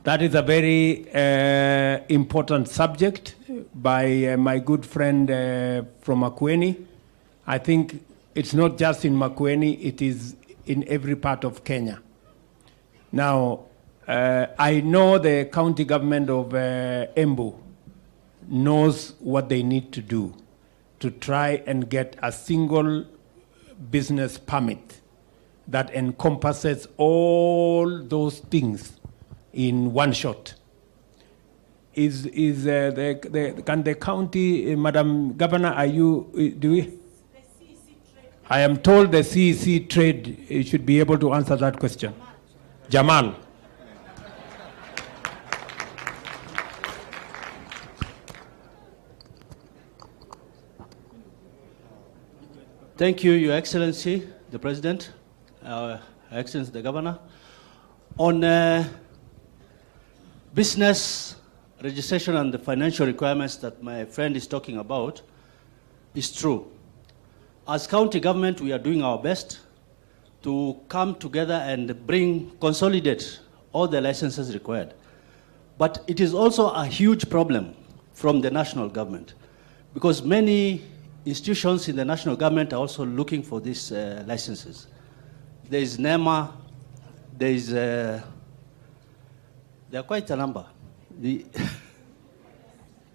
That is a very important subject by my good friend from Makueni. I think it's not just in Makueni, it is in every part of Kenya. Now, I know the county government of Embu knows what they need to do to try and get a single business permit that encompasses all those things in one shot. Can the county, Madam Governor, are you, do we? I am told the CEC trade should be able to answer that question. Jamal. Thank you, Your Excellency, the President, Excellency, the Governor. On business registration and the financial requirements that my friend is talking about is true. As county government, we are doing our best to come together and consolidate all the licenses required. But it is also a huge problem from the national government, because many institutions in the national government are also looking for these licenses. There is NEMA, there is, there are quite a number.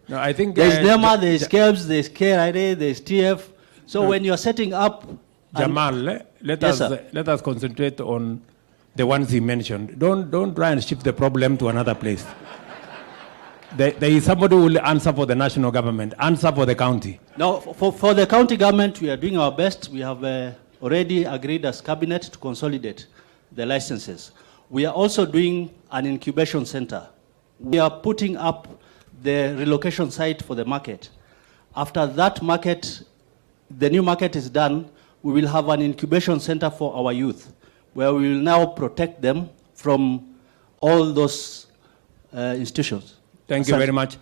No, I think there's NEMA, there's KEBS, there's KRA, there's TF. So when you're setting up... Jamal, let us concentrate on the ones he mentioned. Don't try and shift the problem to another place. There is somebody who will answer for the national government, answer for the county. No, for the county government, we are doing our best. We have already agreed as cabinet to consolidate the licenses. We are also doing an incubation center. We are putting up the relocation site for the market. After that market, the new market is done, we will have an incubation center for our youth, where we will now protect them from all those institutions. Thank you very much.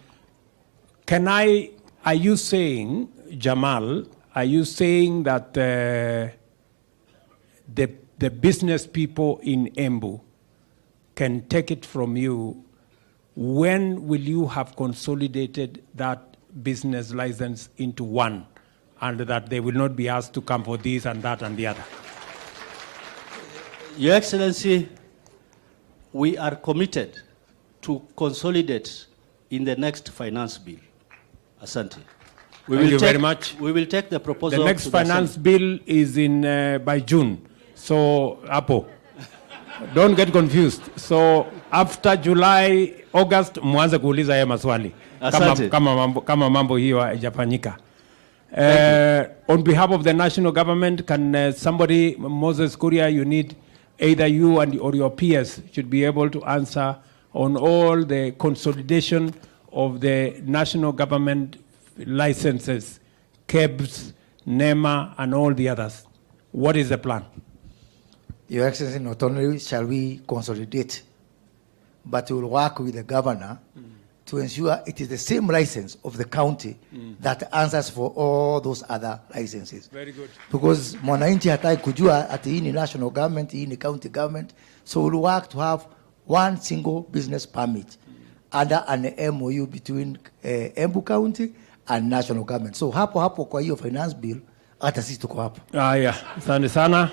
Are you saying, Jamal, are you saying that the business people in Embu can take it from you? When will you have consolidated that business license into one, and that they will not be asked to come for this and that and the other? Your Excellency, we are committed to consolidate in the next finance bill. Asante. Thank you very much. We will take the proposal. The next finance bill is in by June. So, Apo, don't get confused. So, after July, August, mwanze kuuliza haya maswali. Kama mambo hiyo haijafanyika. On behalf of the national government, can somebody, Moses Kuria, you need either you or your peers should be able to answer on all the consolidation of the national government licenses, KEBS, NEMA, and all the others. What is the plan? Your Excellency, not only shall we consolidate, but we will work with the governor to ensure it is the same license of the county that answers for all those other licenses. Very good. Because mwananchi hataki kujua ati hii ni national government, hii ni county government. So we'll work to have one single business permit under an MOU between Embu County and national government. So hapo kwa hiyo finance bill, hata sisi tuko hapo. Haya, asante sana.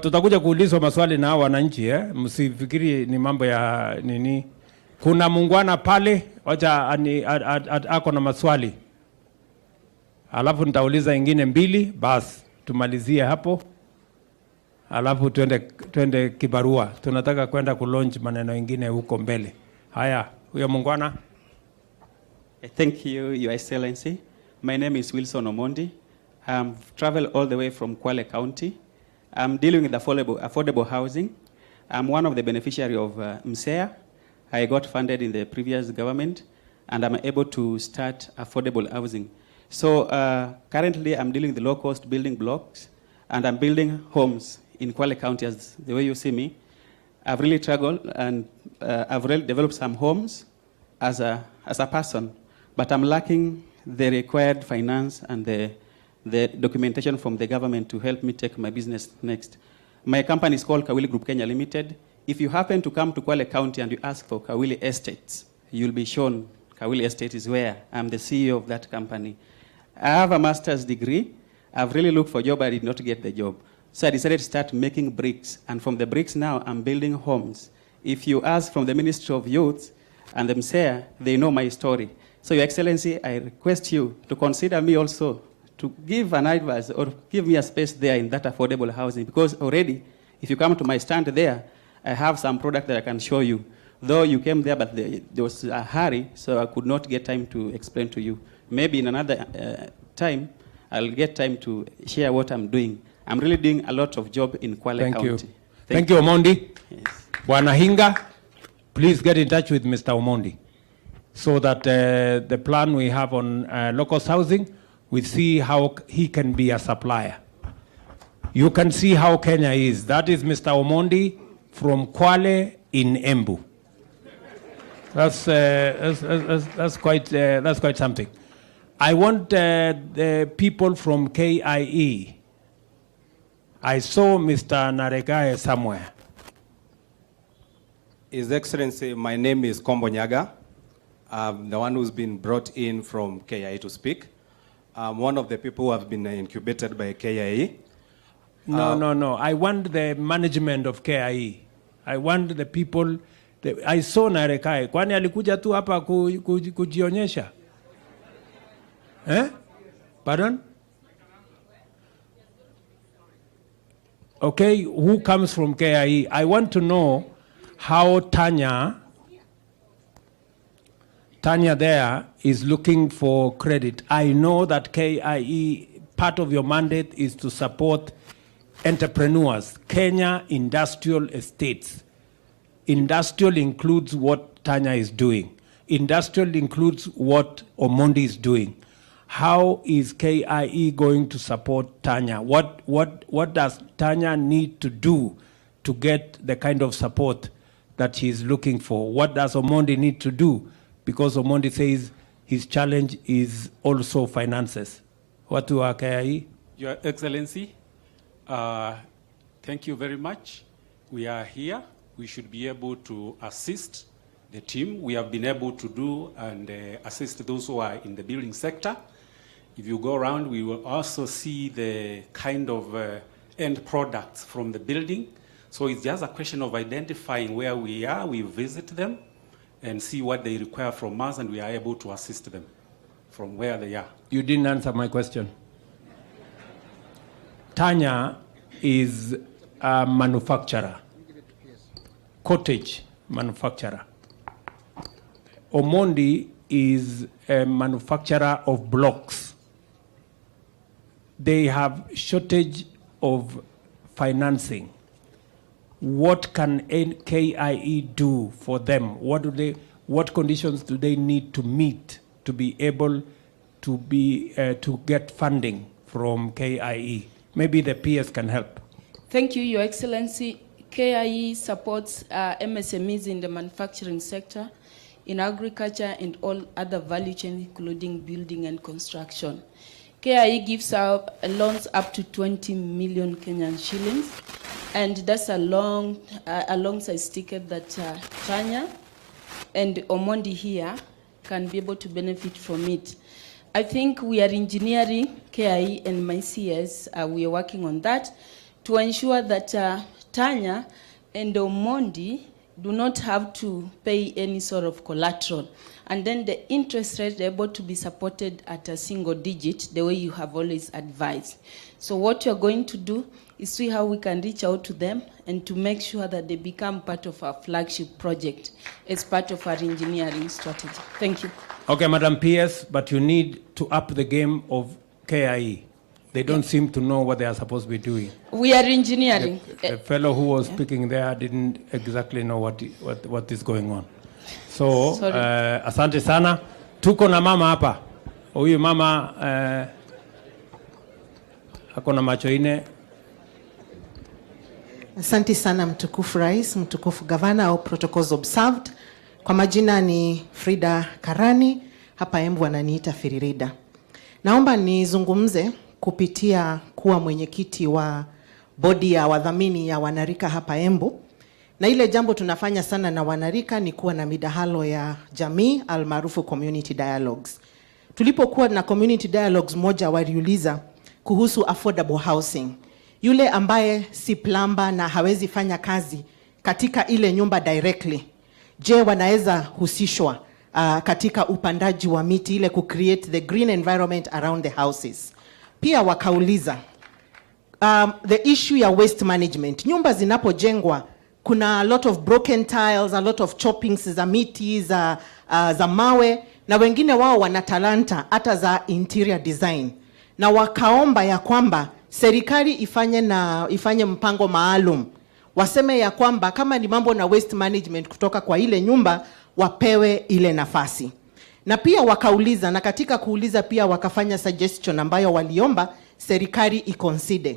Tutakuja kuulizwa maswali na wananchi, msifikiri ni mambo ya nini. Kuna muungwana pale, wacha ako na maswali. Alafu nitauliza ingine mbili, basi tumalizie hapo. Alafu tuende kibarua. Tunataka kwenda kulaunch maneno ingine huko mbele. Haya, huyo muungwana. Thank you, Your Excellency. My name is Wilson Omondi. I've traveled all the way from Kwale County. I'm dealing with affordable housing. I'm one of the beneficiaries of MSEA. I got funded in the previous government, and I'm able to start affordable housing. So currently, I'm dealing with the low-cost building blocks, and I'm building homes in Kwale County, as the way you see me. I've really struggled, and I've really developed some homes as a person, but I'm lacking the required finance and the documentation from the government to help me take my business next. My company is called Kawili Group Kenya Limited. If you happen to come to Kwale County and you ask for Kawili Estates, you'll be shown Kawili Estate is where. I'm the CEO of that company. I have a master's degree. I've really looked for a job, I did not get the job. So I decided to start making bricks. And from the bricks now, I'm building homes. If you ask from the Ministry of Youth and the MSEA, they know my story. So Your Excellency, I request you to consider me also to give an advice or give me a space there in that affordable housing. Because already, if you come to my stand there, I have some product that I can show you. Though you came there, but there was a hurry, so I could not get time to explain to you. Maybe in another time, I'll get time to share what I'm doing. I'm really doing a lot of job in Kwale County. Thank you, Omondi. Yes. Bwana Hinga, please get in touch with Mr. Omondi so that the plan we have on local housing, we see how he can be a supplier. You can see how Kenya is. That is Mr. Omondi from Kwale in Embu. That's quite something. I want the people from KIE. I saw Mr. Naregae somewhere. His Excellency, my name is Kombo Nyaga. I'm the one who's been brought in from KIE to speak. I'm one of the people who have been incubated by KIE. No. I want the management of KIE. I want the people. I saw Narekai. Kwani alikuja tu hapa kujionyesha? Pardon? Okay, who comes from KIE? I want to know how Tanya there is looking for credit. I know that KIE, part of your mandate is to support entrepreneurs, Kenya industrial estates. Industrial includes what Tanya is doing. Industrial includes what Omondi is doing. How is KIE going to support Tanya? What does Tanya need to do to get the kind of support that she is looking for? What does Omondi need to do? Because Omondi says his challenge is also finances. What do our KIE? Your Excellency, thank you very much. We are here. We should be able to assist the team. We have been able to do and assist those who are in the building sector. If you go around, we will also see the kind of end products from the building. So it's just a question of identifying where we are. We visit them and see what they require from us, and we are able to assist them from where they are. You didn't answer my question. Tanya is a manufacturer, cottage manufacturer. Omondi is a manufacturer of blocks. They have shortage of financing. What can KIE do for them? What conditions do they need to meet to be able to get funding from KIE? Maybe the PS can help. Thank you, Your Excellency. KIE supports MSMEs in the manufacturing sector, in agriculture and all other value chains, including building and construction. KIE gives out loans up to 20 million Kenyan shillings, and that's a long-size ticket that Tanya and Omondi here can be able to benefit from it. I think we are engineering, KIE and my CS, we are working on that to ensure that Tanya and Omondi do not have to pay any sort of collateral. And then the interest rate, they're able to be supported at a single digit, the way you have always advised. So what you're going to do is see how we can reach out to them and to make sure that they become part of our flagship project as part of our engineering strategy. Thank you. Okay, Madam PS, but you need to up the game of KIE. They don't seem to know what they are supposed to be doing. We are engineering. The fellow who was speaking there didn't exactly know what is going on. So, asante sana. Tuko na mama hapa. Huyu mama ako na macho ine. Asante sana mtukufu rais, mtukufu gavana au protocols observed. Kwa majina ni Frida Karani, hapa Embu wananiita Firirida. Naomba nizungumze kupitia kuwa mwenyekiti wa bodi ya wadhamini ya wanarika hapa Embu. Na ile jambo tunafanya sana na wanarika ni kuwa na midahalo ya jamii almaarufu community dialogues. Tulipokuwa na community dialogues, moja waliuliza kuhusu affordable housing. Yule ambaye si plumber na hawezi fanya kazi katika ile nyumba directly, je, wanaweza husishwa katika upandaji wa miti ile ku create the green environment around the houses. Pia wakauliza the issue ya waste management. Nyumba zinapojengwa kuna a lot of broken tiles, a lot of choppings za miti, za mawe, na wengine wao wana talanta hata za interior design. Na wakaomba ya kwamba serikali ifanye mpango maalum. Waseme ya kwamba kama ni mambo na waste management kutoka kwa ile nyumba, wapewe ile nafasi. Na pia wakauliza, na katika kuuliza pia wakafanya suggestion ambayo waliomba serikali iconsider.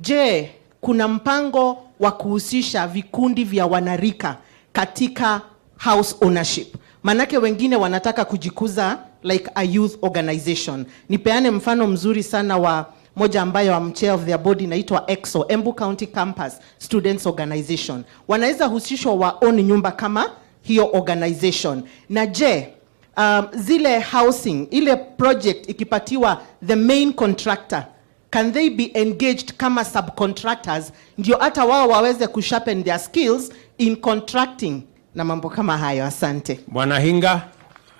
Je, kuna mpango wa kuhusisha vikundi vya wanarika katika house ownership? Manake wengine wanataka kujikuza like a youth organization. Nipeane mfano mzuri sana wa moja ambayo am chair of their body inaitwa Expo, Embu County Campus Students Organization. Wanaweza husishwa waone nyumba kama hiyo organization. Na je, zile housing, ile project ikipatiwa the main contractor, can they be engaged kama subcontractors ndio hata wao waweze kusharpen their skills in contracting na mambo kama hayo? Asante. Bwana Hinga,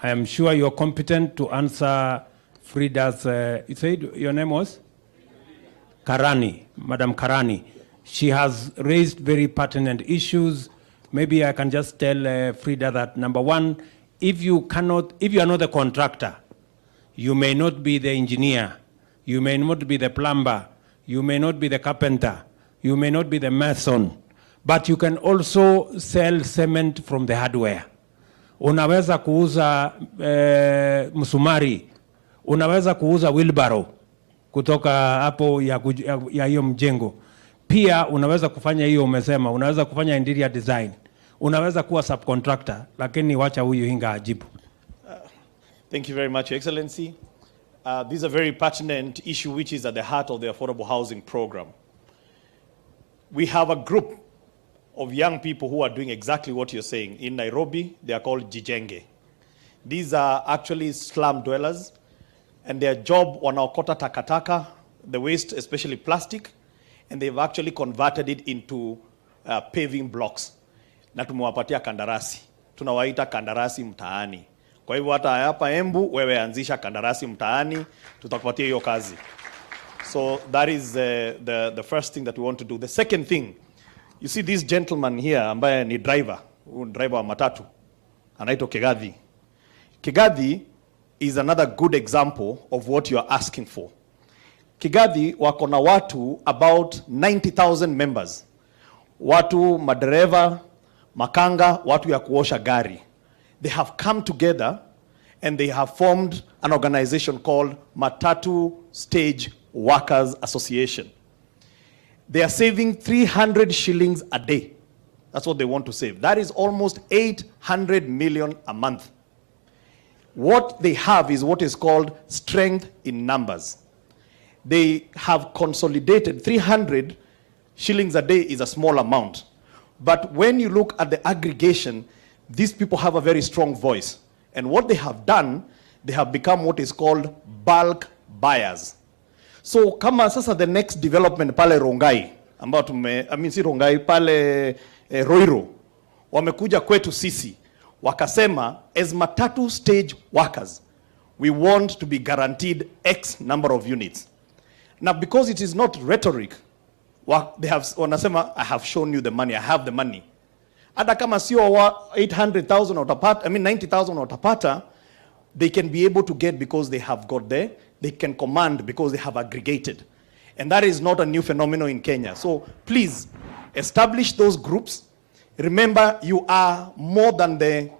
I am sure you are competent to answer Frida's, you said your name was? Karani, Madam Karani. She has raised very pertinent issues. Maybe I can just tell Frida that, number one, if you are not the contractor, you may not be the engineer, you may not be the plumber, you may not be the carpenter, you may not be the mason, but you can also sell cement from the hardware. Unaweza kuuza msumari, unaweza kuuza wheelbarrow kutoka hapo ya hiyo mjengo. Pia unaweza kufanya hiyo umesema, unaweza kufanya interior design, unaweza kuwa subcontractor, lakini wacha huyu Hinga ajibu. Thank you very much, Your Excellency. This is a very pertinent issue which is at the heart of the affordable housing program. We have a group of young people who are doing exactly what you're saying. In Nairobi, they are called Jijenge. These are actually slum dwellers, and their job wanaokota takataka, the waste, especially plastic, and they've actually converted it into paving blocks. Na tumewapatia kandarasi. Tunawaita kandarasi mtaani. Kwa hivyo hata hapa Embu, wewe anzisha kandarasi mtaani, tutakupatia hiyo kazi. So that is the first thing that we want to do. The second thing, you see this gentleman here ambaye ni driver wa matatu, anaitwa Kigathi. Kigathi is another good example of what you are asking for. Kigathi wako na watu about 90,000 members. Watu madereva, makanga, watu ya kuosha gari. They have come together and they have formed an organization called Matatu Stage Workers Association. They are saving 300 shillings a day. That's what they want to save. That is almost 800 million a month. What they have is what is called strength in numbers. They have consolidated 300 shillings a day is a small amount. But when you look at the aggregation, these people have a very strong voice. And what they have done, they have become what is called bulk buyers. So kama sasa the next development pale Rongai, ambao si Rongai, pale Roiro, wamekuja kwetu sisi, wakasema, as Matatu Stage Workers, we want to be guaranteed X number of units. Now, because it is not rhetoric, wanasema, I have shown you the money, I have the money. Hata kama sio 800,000 utapata, 90,000 utapata, they can be able to get because they have got there. They can command because they have aggregated. And that is not a new phenomenon in Kenya. So please, establish those groups. Remember, you are more than the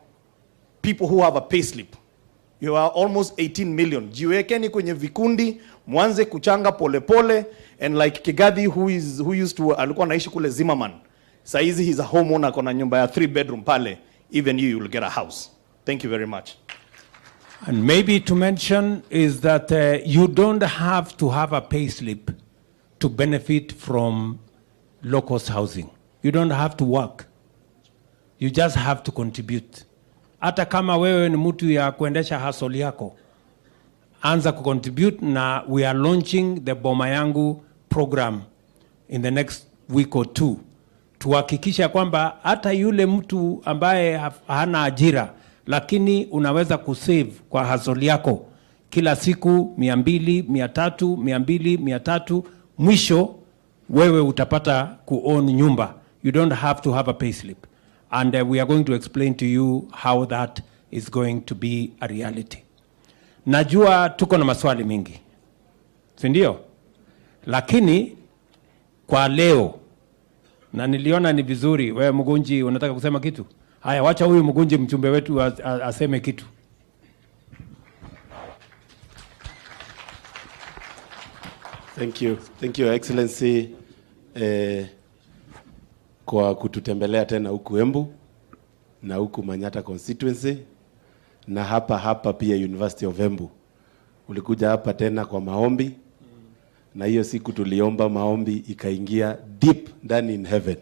people who have a payslip. You are almost 18 million. Jiwekeni kwenye vikundi, mwanze kuchanga pole pole, and like Kigathi who used to, alikuwa naishi kule Zimmerman. Saizi he's a homeowner, kona nyumba ya 3-bedroom pale. Even you will get a house. Thank you very much. And maybe to mention is that you don't have to have a payslip to benefit from low-cost housing. You don't have to work. You just have to contribute. Hata kama wewe ni mtu ya kuendesha hustle yako, anza kucontribute, na we are launching the Boma Yangu program in the next week or two. Tuhakikisha kwamba hata yule mtu ambaye hana ajira, lakini unaweza kusave kwa hustle yako kila siku 200, 300, 200, 300, mwisho wewe utapata kuown nyumba. You don't have to have a payslip. And we are going to explain to you how that is going to be a reality. Najua tuko na maswali mingi, si ndio? Lakini kwa leo, na niliona ni vizuri, wewe Mugunji unataka kusema kitu? Haya, wacha huyu Mugunji mchumbe wetu aseme kitu. Thank you, Your Excellency, kwa kututembelea tena huku Embu na huku Manyata constituency na hapa pia University of Embu. Ulikuja hapa tena kwa maombi, na hiyo siku tuliomba maombi ikaingia deep ndani in heaven.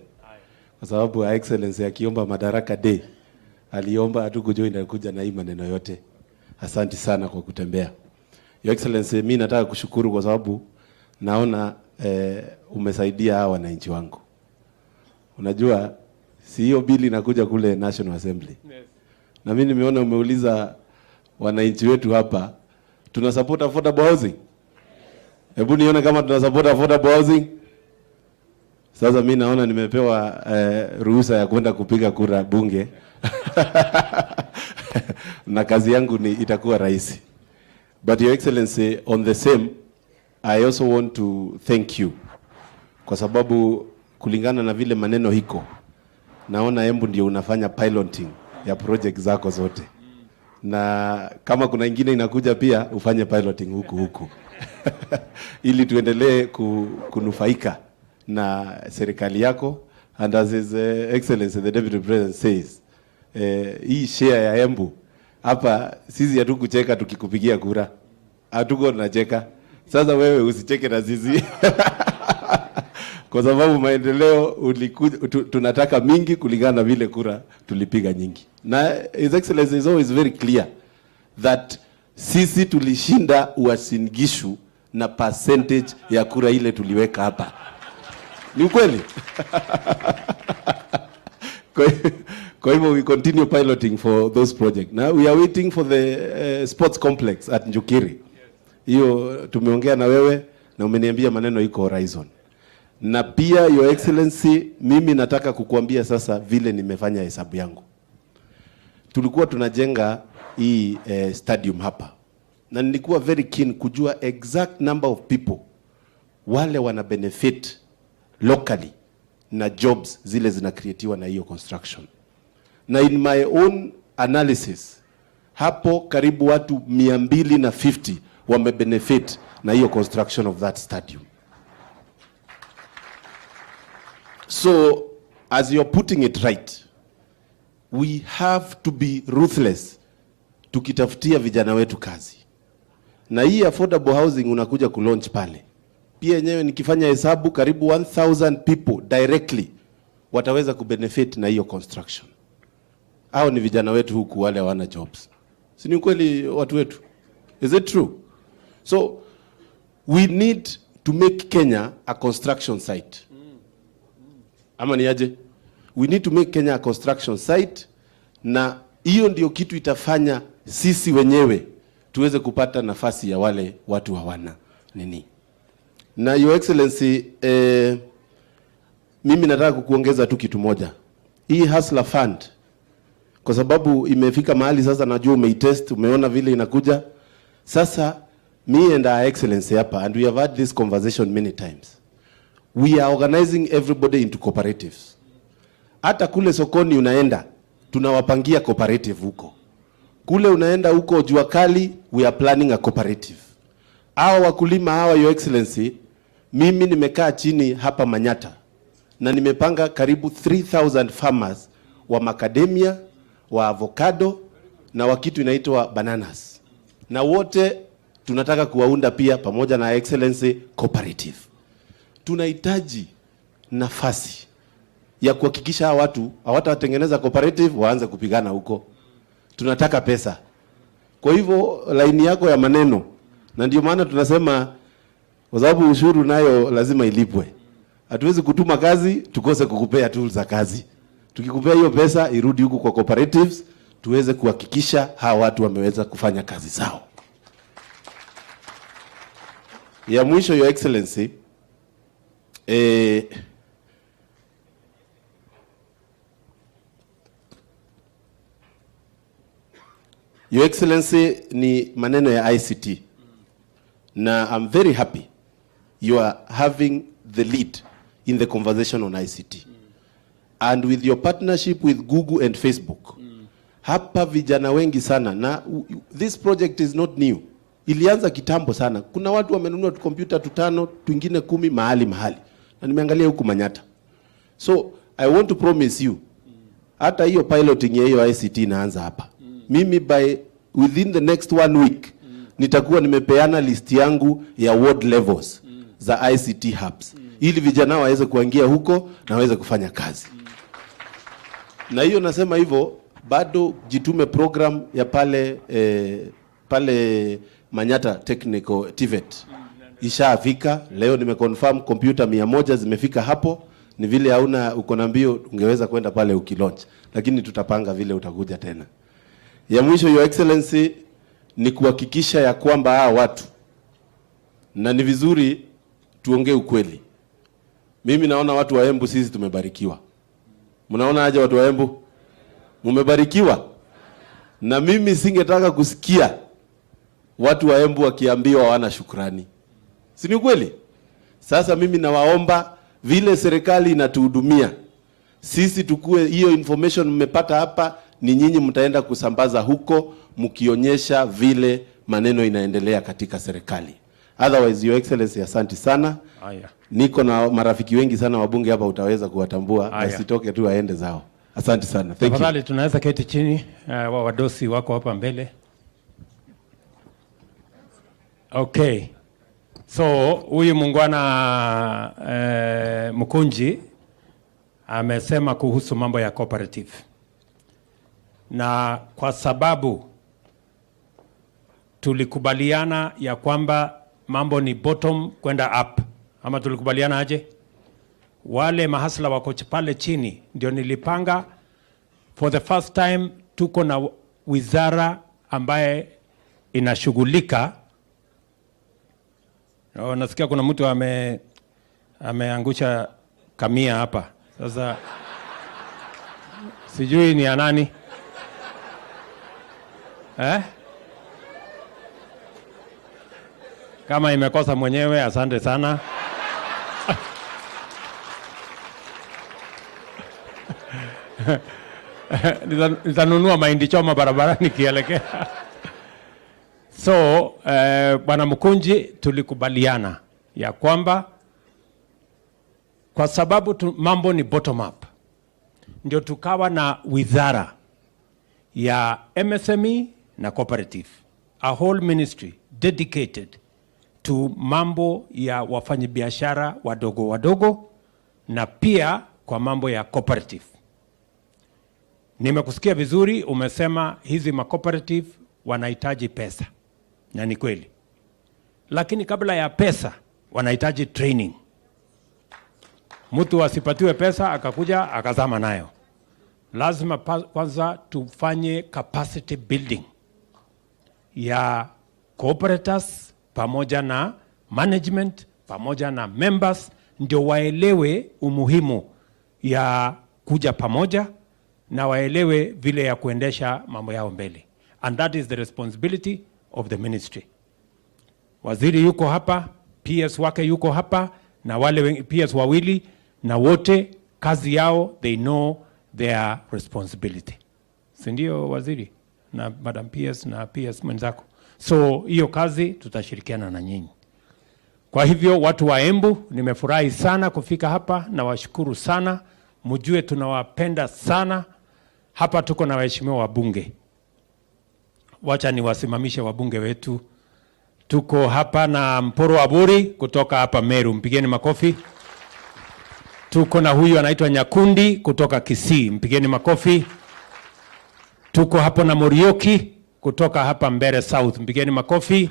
Kwa sababu Your Excellency akiomba Madaraka Day, aliomba hatukujua inakuja na hii maneno yote. Asante sana kwa kutembea. Your Excellency, mimi nataka kushukuru kwa sababu naona umesaidia hawa wananchi wangu. Unajua si hiyo bili inakuja kule National Assembly. Yes. Na mimi nimeona umeuliza wananchi wetu hapa, tuna support affordable housing? Hebu nione kama tuna support affordable housing. Sasa mimi naona nimepewa ruhusa ya kwenda kupiga kura bunge. Na kazi yangu itakuwa rahisi. But Your Excellency, on the same, I also want to thank you. Kwa sababu kulingana na vile maneno hiko, naona Embu ndio unafanya piloting ya project zako zote. Na kama kuna ingine inakuja pia ufanye piloting huku. Ili tuendelee kunufaika na serikali yako. And as His Excellency the Deputy President says, hii share ya Embu hapa sisi hatukucheka tukikupigia kura. Hatuko tunacheka. Sasa wewe usicheke na sisi. Kwa sababu maendeleo tunataka mingi kulingana na vile kura tulipiga nyingi. Na His Excellency is always very clear that sisi tulishinda Uasin Gishu na percentage ya kura ile tuliweka hapa. Ni ukweli? Kwa hivyo we continue piloting for those projects. Now we are waiting for the sports complex at Njukiri. Hiyo tumeongea na wewe na umeniambia maneno iko horizon. Na pia Your Excellency, mimi nataka kukuambia sasa vile nimefanya hesabu yangu. Tulikuwa tunajenga hii stadium hapa. Na nilikuwa very keen kujua exact number of people wale wana benefit locally na jobs zile zinakreatiwa na hiyo construction. Na in my own analysis, hapo karibu watu 250 wame benefit na hiyo construction of that stadium. So, as you're putting it right, we have to be ruthless tukitafutia vijana wetu kazi. Na hii affordable housing unakuja kulaunch pale. Pia yenyewe nikifanya hesabu karibu 1000 people directly wataweza kubenefit na hiyo construction. Hao ni vijana wetu huku wale hawana jobs. Si ni kweli watu wetu? Is it true? So we need to make Kenya a construction site. Ama ni aje? We need to make Kenya a construction site, na hiyo ndio kitu itafanya sisi wenyewe tuweze kupata nafasi ya wale watu hawana nini. Na Your Excellency, mimi nataka kukuongeza tu kitu moja. Hii Hustler Fund, kwa sababu imefika mahali sasa najua umeitest, umeona vile inakuja. Sasa me and Our Excellency hapa, and we have had this conversation many times, we are organizing everybody into cooperatives. Hata kule sokoni unaenda, tunawapangia cooperative huko. Kule unaenda huko jua kali, we are planning a cooperative. Hawa wakulima hawa, Your Excellency, mimi nimekaa chini hapa Manyata na nimepanga karibu 3000 farmers wa macadamia, wa avocado na wa kitu inaitwa bananas. Na wote tunataka kuwaunda pia pamoja na Excellency cooperative. Tunahitaji nafasi ya kuhakikisha hawa watu hawatatengeneza cooperative waanze kupigana huko. Tunataka pesa. Kwa hivyo laini yako ya maneno, na ndio maana tunasema kwa sababu ushuru nayo lazima ilipwe. Hatuwezi kutuma kazi tukose kukupea tools za kazi. Tukikupea hiyo pesa irudi huku kwa cooperatives, tuweze kuhakikisha hawa watu wameweza kufanya kazi zao. Ya mwisho, Your Excellency, Your Excellency, ni maneno ya ICT. Na I'm very happy you are having the lead in the conversation on ICT. And with your partnership with Google and Facebook. Hapa vijana wengi sana, na this project is not new. Ilianza kitambo sana. Kuna watu wamenunua kompyuta 5, twingine 10 mahali. Na nimeangalia huku Manyata. So I want to promise you, hata hiyo piloting ya hiyo ICT inaanza hapa. Mimi within the next 1 week, nitakuwa nimepeana list yangu ya ward levels za ICT hubs. Ili vijana waweze kuingia huko na waweze kufanya kazi. Na hiyo nasema hivyo, bado jitume program ya pale pale Manyata Technical TVET ishafika. Leo nimeconfirm kompyuta 100 zimefika hapo. Ni vile hauna uko na mbio, ungeweza kwenda pale ukilaunch, lakini tutapanga vile utakuja tena. Ya mwisho, Your Excellency, ni kuhakikisha ya kwamba hawa watu, na ni vizuri tuongee ukweli. Mimi naona watu wa Embu sisi tumebarikiwa. Mnaona aje watu wa Embu? Mmebarikiwa. Na mimi singetaka kusikia watu wa Embu wakiambiwa hawana shukrani. Si ni kweli? Sasa mimi nawaomba, vile serikali inatuhudumia, sisi tukue hiyo information mmepata hapa, ni nyinyi mtaenda kusambaza huko mkionyesha vile maneno inaendelea katika serikali. Otherwise, Your Excellency, asante sana. Haya. Niko na marafiki wengi sana wabunge hapa, utaweza kuwatambua, Haya. wasitoke tu waende zao. Asante sana. Thank you. Tafadhali tunaweza keti chini, wadosi wako hapa mbele. Okay. So huyu muungwana Mkunji amesema kuhusu mambo ya cooperative. Na kwa sababu tulikubaliana ya kwamba mambo ni bottom kwenda up. Ama tulikubaliana aje? Wale mahasla wako pale chini ndio nilipanga for the first time tuko na wizara ambaye inashughulika. Nasikia kuna mtu ameangusha kamia hapa. Sasa sijui ni ya nani? Kama imekosa mwenyewe, asante sana. Nitanunua mahindi choma barabarani kielekea. So, Bwana Mkunji, tulikubaliana ya kwamba kwa sababu mambo ni bottom up, ndio tukawa na wizara ya MSME na cooperative, a whole ministry dedicated to mambo ya wafanyabiashara wadogo wadogo na pia kwa mambo ya cooperative. Nimekusikia vizuri, umesema hizi cooperative wanahitaji pesa. Na ni kweli. Lakini kabla ya pesa wanahitaji training. Mtu asipatiwe pesa akakuja akazama nayo. Lazima kwanza tufanye capacity building ya cooperatives pamoja na management pamoja na members, ndio waelewe umuhimu ya kuja pamoja na waelewe vile ya kuendesha mambo yao mbele. And that is the responsibility of the ministry. Waziri yuko hapa, PS wake yuko hapa, na wale PS wawili, na wote kazi yao, they know their responsibility. Sindio waziri na Madam PS na PS mwenzako? So hiyo kazi tutashirikiana na nyinyi. Kwa hivyo watu wa Embu, nimefurahi sana kufika hapa na washukuru sana. Mjue tunawapenda sana. Hapa tuko na waheshimiwa wabunge. Wacha niwasimamishe wabunge wetu. Tuko hapa na Mporo Aburi kutoka hapa Meru, mpigeni makofi. Tuko na huyu anaitwa Nyakundi kutoka Kisii, mpigeni makofi. Tuko hapo na Morioki kutoka hapa Mbere South, mpigeni makofi.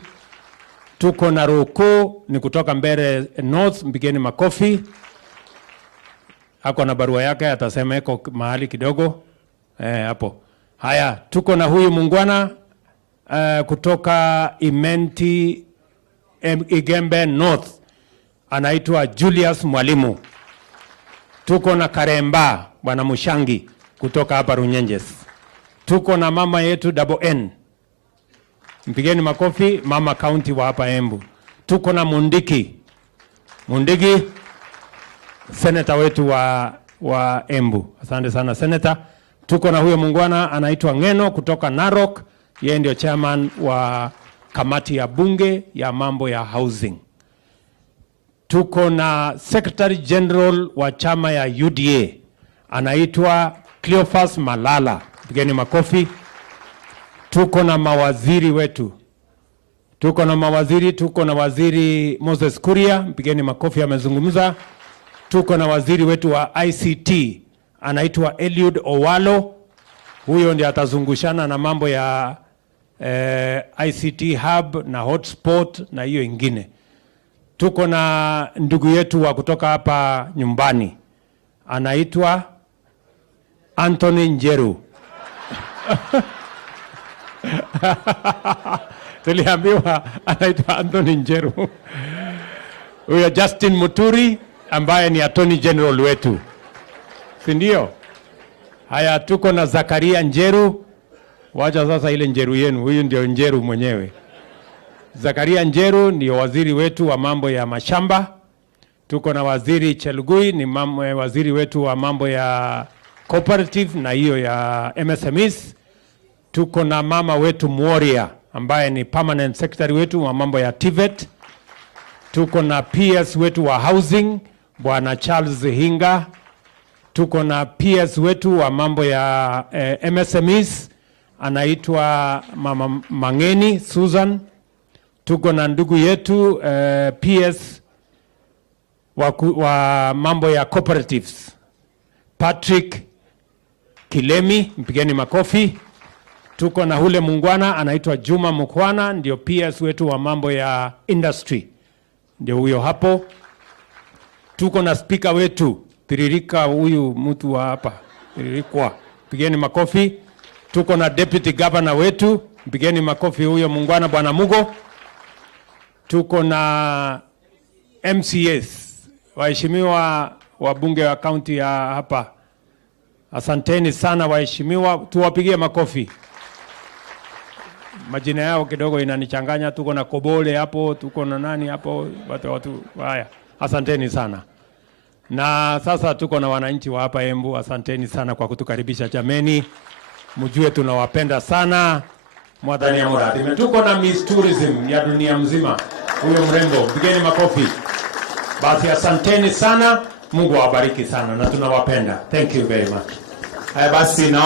Tuko na Roko ni kutoka Mbere North, mpigeni makofi. Hako na barua yake, atasema iko mahali kidogo hapo. Haya, tuko na huyu muungwana kutoka Imenti Igembe North, anaitwa Julius Mwalimu. Tuko na Karemba Bwana Mushangi kutoka hapa Runyenjes. Tuko na mama yetu Double N, mpigeni makofi, mama county wa hapa Embu. Tuko na Mundiki senator wetu wa Embu, asante sana senator. Tuko na huyo muungwana anaitwa Ngeno kutoka Narok, yeye ndio chairman wa kamati ya bunge ya mambo ya housing. Tuko na secretary general wa chama ya UDA anaitwa Cleophas Malala, pigeni makofi. Tuko na mawaziri wetu, tuko na waziri Moses Kuria, pigeni makofi, amezungumza. Tuko na waziri wetu wa ICT anaitwa Eliud Owalo, huyo ndiye atazungushana na mambo ya ICT hub na hotspot na hiyo ingine. Tuko na ndugu yetu wa kutoka hapa nyumbani, anaitwa Anthony Njeru. Tuliambiwa anaitwa Anthony Njeru. Huyo Justin Muturi ambaye ni Attorney General wetu, si ndio? Haya, tuko na Zakaria Njeru. Wacha sasa ile Njeru yenu, huyu ndio Njeru mwenyewe. Zakaria Njeru ndio waziri wetu wa mambo ya mashamba. Tuko na waziri Chelugui, ni waziri wetu wa mambo ya cooperative na hiyo ya MSMEs. Tuko na mama wetu Mworia ambaye ni permanent secretary wetu wa mambo ya TVET. Tuko na PS wetu wa housing Bwana Charles Hinga. Tuko na PS wetu wa mambo ya MSMEs anaitwa Mama Mangeni Susan. Tuko na ndugu yetu PS wa mambo ya cooperatives Patrick Kilemi, mpigeni makofi. Tuko na hule mungwana anaitwa Juma Mukwana, ndio PS wetu wa mambo ya industry, ndio huyo hapo. Tuko na speaker wetu Tiririka, huyu mtu wa hapa Tiririkwa, pigeni makofi. Tuko na deputy governor wetu, pigeni makofi, huyo mungwana Bwana Mugo. Tuko na MCS, waheshimiwa wabunge wa kaunti ya hapa, asanteni sana waheshimiwa, tuwapigie makofi. Majina yao kidogo inanichanganya. Tuko na Kobole hapo, tuko na nani hapo, watu haya, asanteni sana. Na sasa tuko na wananchi wa hapa Embu, asanteni sana kwa kutukaribisha jameni, mjue tunawapenda sana. Mwadhani ya muradi. Tuko na Miss Tourism ya dunia mzima, huyo mrembo, pigeni makofi. Basi asanteni sana, Mungu awabariki sana na tunawapenda. Thank you very much. Haya basi na